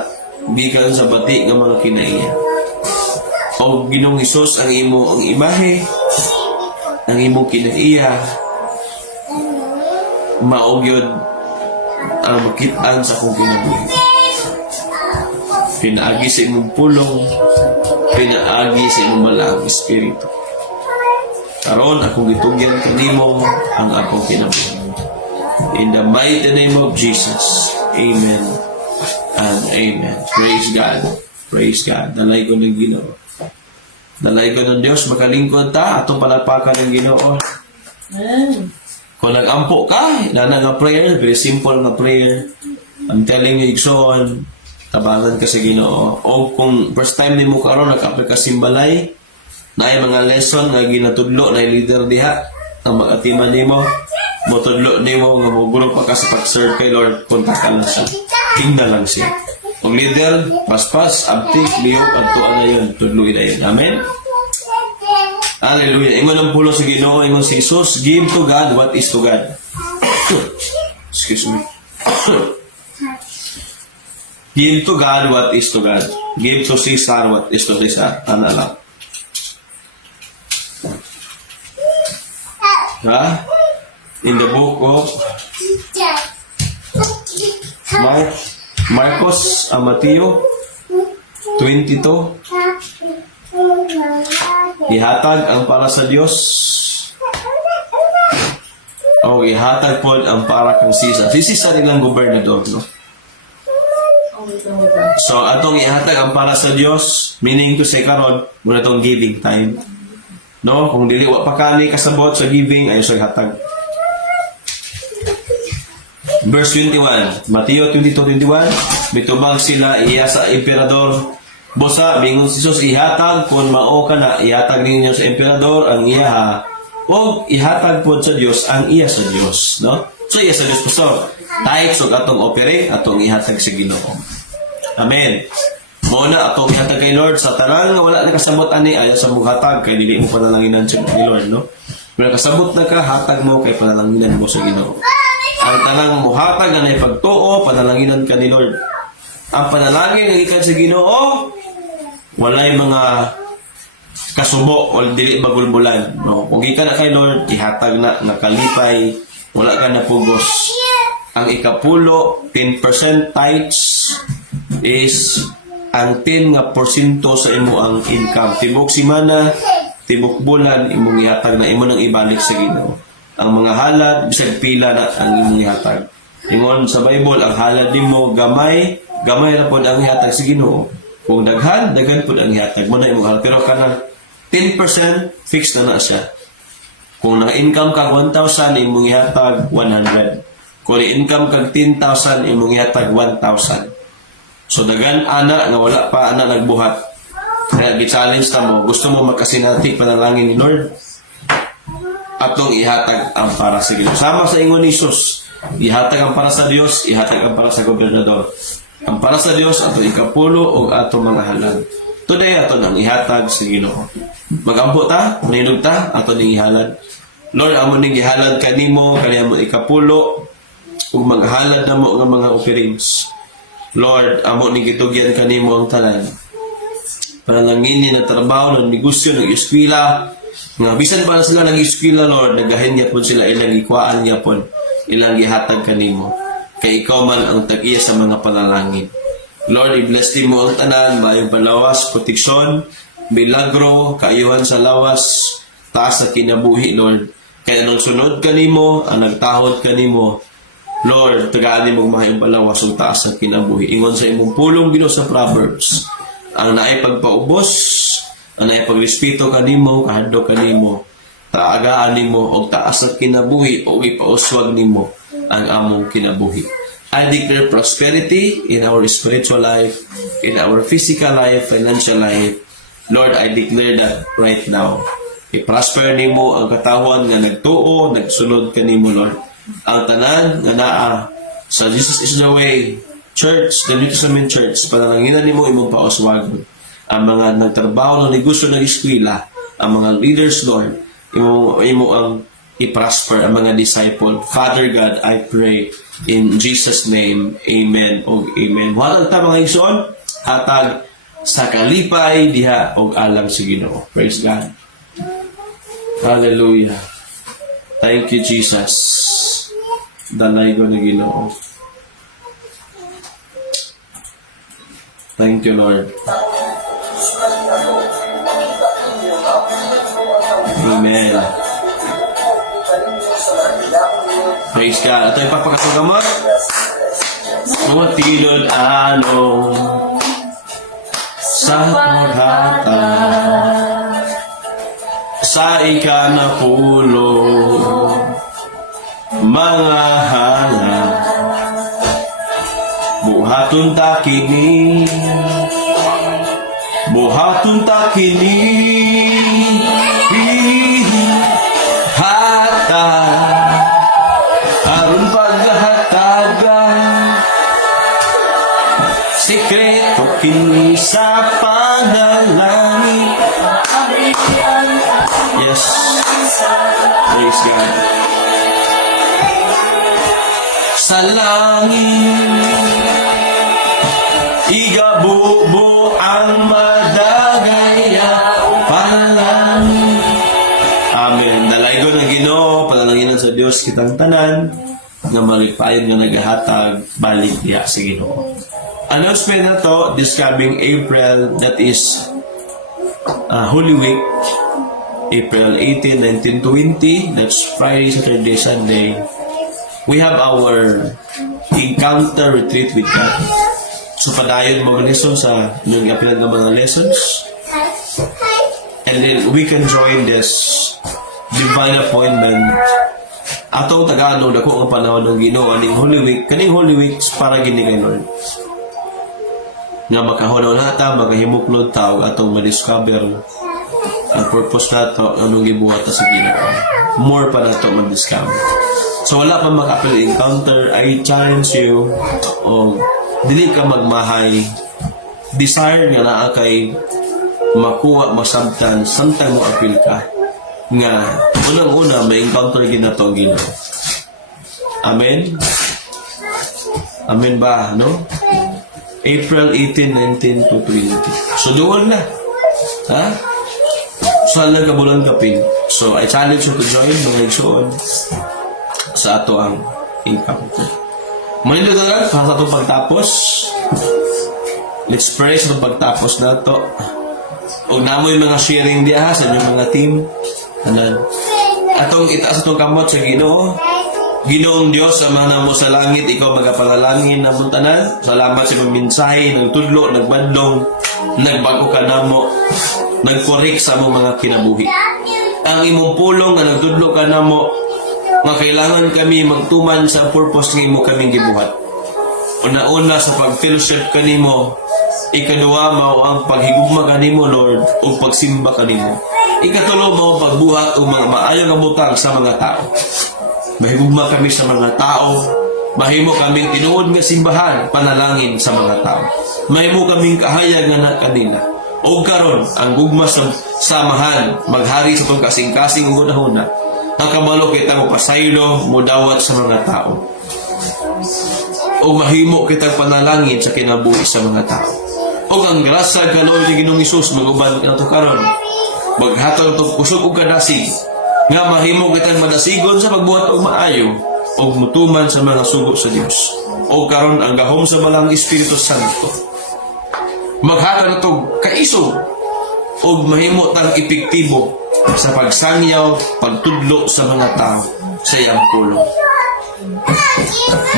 gikan sa bati nga mga kinaiya. O Ginoong Hesus, ang imo ang imahe, ang imong kinaiya, maogyod ang makitaan sa akong kinabuhi. Pinaagi sa imong pulong, pinaagi sa imong malaang espiritu. Karon akong gitugyan kanimo ang akong kinabuhi. In the mighty name of Jesus. Amen and amen. Praise God. Praise God. Dalay ko ng Ginoo. Dalay ko ng Diyos. Makalingkod ta. Atong palapakan ng Ginoo. Kung nag-ampo ka, na nga prayer, very simple nga prayer. I'm telling you, Igsoon, tabangan ka sa Ginoo. O kung first time ni mo karon nag-apply ka simbalay, na ay mga lesson nga ginatudlo na leader diha ang mag-atiman nimo, motudlo nimo nga moguro pa ka sa pag-serve kay Lord, kontak ka lang siya. Tingnan lang siya. Kung leader, paspas, abtik, liyo, adtuan na yun, tudluin na yun. Amen? Hallelujah. Ingon ang pulo sa Ginoo, ingon si Jesus, give to God what is to God. Excuse me. Give to God what is to God. Give to Caesar what is to Caesar. Tanda lang. Ha? In the book of Marcos, Mateo 22, ihatag ang para sa Dios o ihatag po ang para kang Caesar. Si Caesar ilang gobernador, no? So, atong ihatag ang para sa Dios, meaning to say karon, muna itong giving time. No? Kung dili, wa pa kani kasabot sa giving, ay sa hatag. Verse 21, Mateo 22:21, mitubag sila iya sa emperador. Bosa, mingon si Jesus, ihatag kung mao ka na, ihatag ninyo sa emperador ang iya ha. O ihatag po sa Dios ang iya sa Dios. No? So, iya sa Dios po. So, tayo so atong operate, atong ihatag sa Ginoo. Amen. Muna atong ihatag kay Lord sa tanan nga wala na kasabot ani ayo sa mong hatag kay dili mo panalanginan sa Lord, no? Kung kasabot na ka, hatag mo kay panalanginan mo sa Ginoo. Ang tanang mo hatag na pagtuo, panalanginan ka ni Lord. Ang panalangin nga gikan sa Ginoo, walay mga kasubo o dili bagulbulan, no? Kung gikan na kay Lord, ihatag na nakalipay, wala ka na pugos. Ang ikapulo, 10% tithes is ang 10% sa imo ang income. Tibok simana, tibok bulan, imong ihatag na imo nang ibalik sa Ginoo. Ang mga halad, bisag pila na ang imong ihatag. Ingon sa Bible, ang halad nimo gamay, gamay ra pod ang ihatag sa Ginoo. Kung daghan, daghan pod ang ihatag mo na imong halad. Pero kanang 10% fixed na siya. Kung naka-income ka 1,000, imong ihatag 100. Kung income kag 10,000, imong ihatag 1,000. So dagan ana nga wala pa ana nagbuhat. Kaya gi-challenge ta mo, gusto mo magkasinati panalangin ni Lord? Atong ihatag ang para sa Ginoo. Sama sa ingon ni Jesus, ihatag ang para sa Dios, ihatag ang para sa gobernador. Ang para sa Dios ato ikapulo o ato mga halad. Today ato nang ihatag sa Ginoo. Magampo ta, maninug ta, ato ning ihalad. Lord, amo ning ihalad kanimo, kaniya mo ikapulo ug maghalad namo nga mga offerings. Lord, amo ning gitugyan kanimo ang tanan. Panalangin ni na trabaho, ng negosyo, ng eskwela, nga bisan pa na sila ng eskwela, Lord, nagahin niya po sila ilang ikwaan niya po, ilang ihatag kanimo. Kay ikaw man ang tag-iya sa mga panalangin. Lord, i-bless din mo ang tanan, mayong palawas, proteksyon, milagro, kaayuhan sa lawas, taas sa kinabuhi, Lord. Kaya nung sunod kanimo, ang nagtahod kanimo, Lord, tagaan mo mayong palawas, ang taas sa kinabuhi. Ingon sa imong pulong Ginoo sa Proverbs, ang naay pagpaubos, ang naay pagrespeto kanimo, kahadlok kanimo, taagaan nimo og taas sa kinabuhi o ipauswag nimo ang among kinabuhi. I declare prosperity in our spiritual life, in our physical life, financial life. Lord, I declare that right now. I-prosper nimo ang katawhan nga nagtuo, nagsunod kanimo, Lord. Ang tanan nga naa sa Jesus is the way Church, the New Testament Church, panalangin nimo imong pauswagon. Ang mga nagtrabaho ng negosyo ng eskwela, ang mga leaders, Lord, imo ang i-prosper ang mga disciple. Father God, I pray in Jesus' name, Amen o Amen. Walang ta mga igsoon, hatag sa kalipay diha og alam sa Ginoo. Praise God. Hallelujah. Thank you, Jesus. Danay ko na Ginoo. Thank you, Lord. Amen. Praise God. Ito yung papakasugamot. Mutilod ano sa paghata sa ikanapulo mga halad buhaton ta kini hata aron paghatagan sikreto kini sa panalangin. Yes, praise God. Sa langit igabubo ang madagaya panalangin. Amen. Dalaygo ng Ginoo, panalanginan sa Dios kitang tanan nga malipayon nga nagahatag balik diha sa Ginoo. Announcement na to this coming April, that is Holy Week, April 18, 19, 20. That's Friday, Saturday, Sunday. We have our encounter retreat with God. So padayon mga lesson sa nung apilan ng mga lessons. And then we can join this divine appointment. Atong Tagalog dako ang panahon ng Ginoo aning Holy Week. Kaning Holy Week para gini kay Lord. Nga makahunaw nata, makahimuklod tawag atong ma-discover ang purpose nato anong gibuhat sa Ginoo. More pa nato ma-discover. So wala pa maka-apil encounter, I challenge you o dili ka magmahay desire nga naa kay makuha masabtan samtang mo apil ka nga unang-una may encounter ginato ang Ginoo. Amen. Amen ba, no? April 18, 19 to 20. So doon na. Ha? So lang ka bulan kapin. So I challenge you to join mga igsoon sa ato ang encounter. Manila na sa itong pagtapos. Let's pray sa itong pagtapos na ito. Huwag na mo yung mga sharing diya sa inyong mga team. Anan. Atong itaas itong kamot sa Ginoo. Ginoong Diyos, amahan mo sa langit, ikaw magapangalangin na muntanan. Salamat sa mga mensahe, nagtudlo, nagbandong, nagbago ka na mo, nagkorek sa among mga kinabuhi. Ang imong pulong na nagtudlo ka na mo, nga kailangan kami magtuman sa purpose ng imo kaming gibuhat. Una-una sa pag-fellowship kanimo, ikaduwa mao ang paghigugma kanimo, Lord, o pagsimba kanimo. Ikatulo mao pagbuhat o mga maayo nga butang sa mga tao. Mahigugma kami sa mga tao, mahimo kaming tinuod nga simbahan, panalangin sa mga tao. Mahimo kaming kahayag nga na kanila. O karon ang gugma sa samahan, maghari sa pagkasing-kasing ug una-una. Ang kabalo kita mo pasaylo, mudawat sa mga tao. O mahimo kitang panalangin sa kinabuhi sa mga tao. O ang grasa kaloy ni Ginoong Hesus maguban ka to karon. Maghatag to kusog ug kadasig nga mahimo kitang madasigon sa pagbuhat og maayo o mutuman sa mga sugo sa Dios. O karon ang gahom sa balang Espiritu Santo. Maghatag to kaisog o mahimo tang epektibo sa pagsangyaw, pagtudlo sa mga tao sa iyang pulong.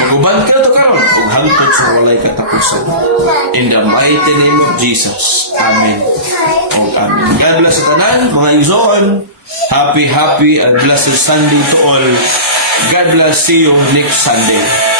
Maguban ka to karon ug hangtod sa walay katapusan. In the mighty name of Jesus. Amen. O amen. God bless sa tanan, mga igsoon. Happy and blessed Sunday to all. God bless. See you next Sunday.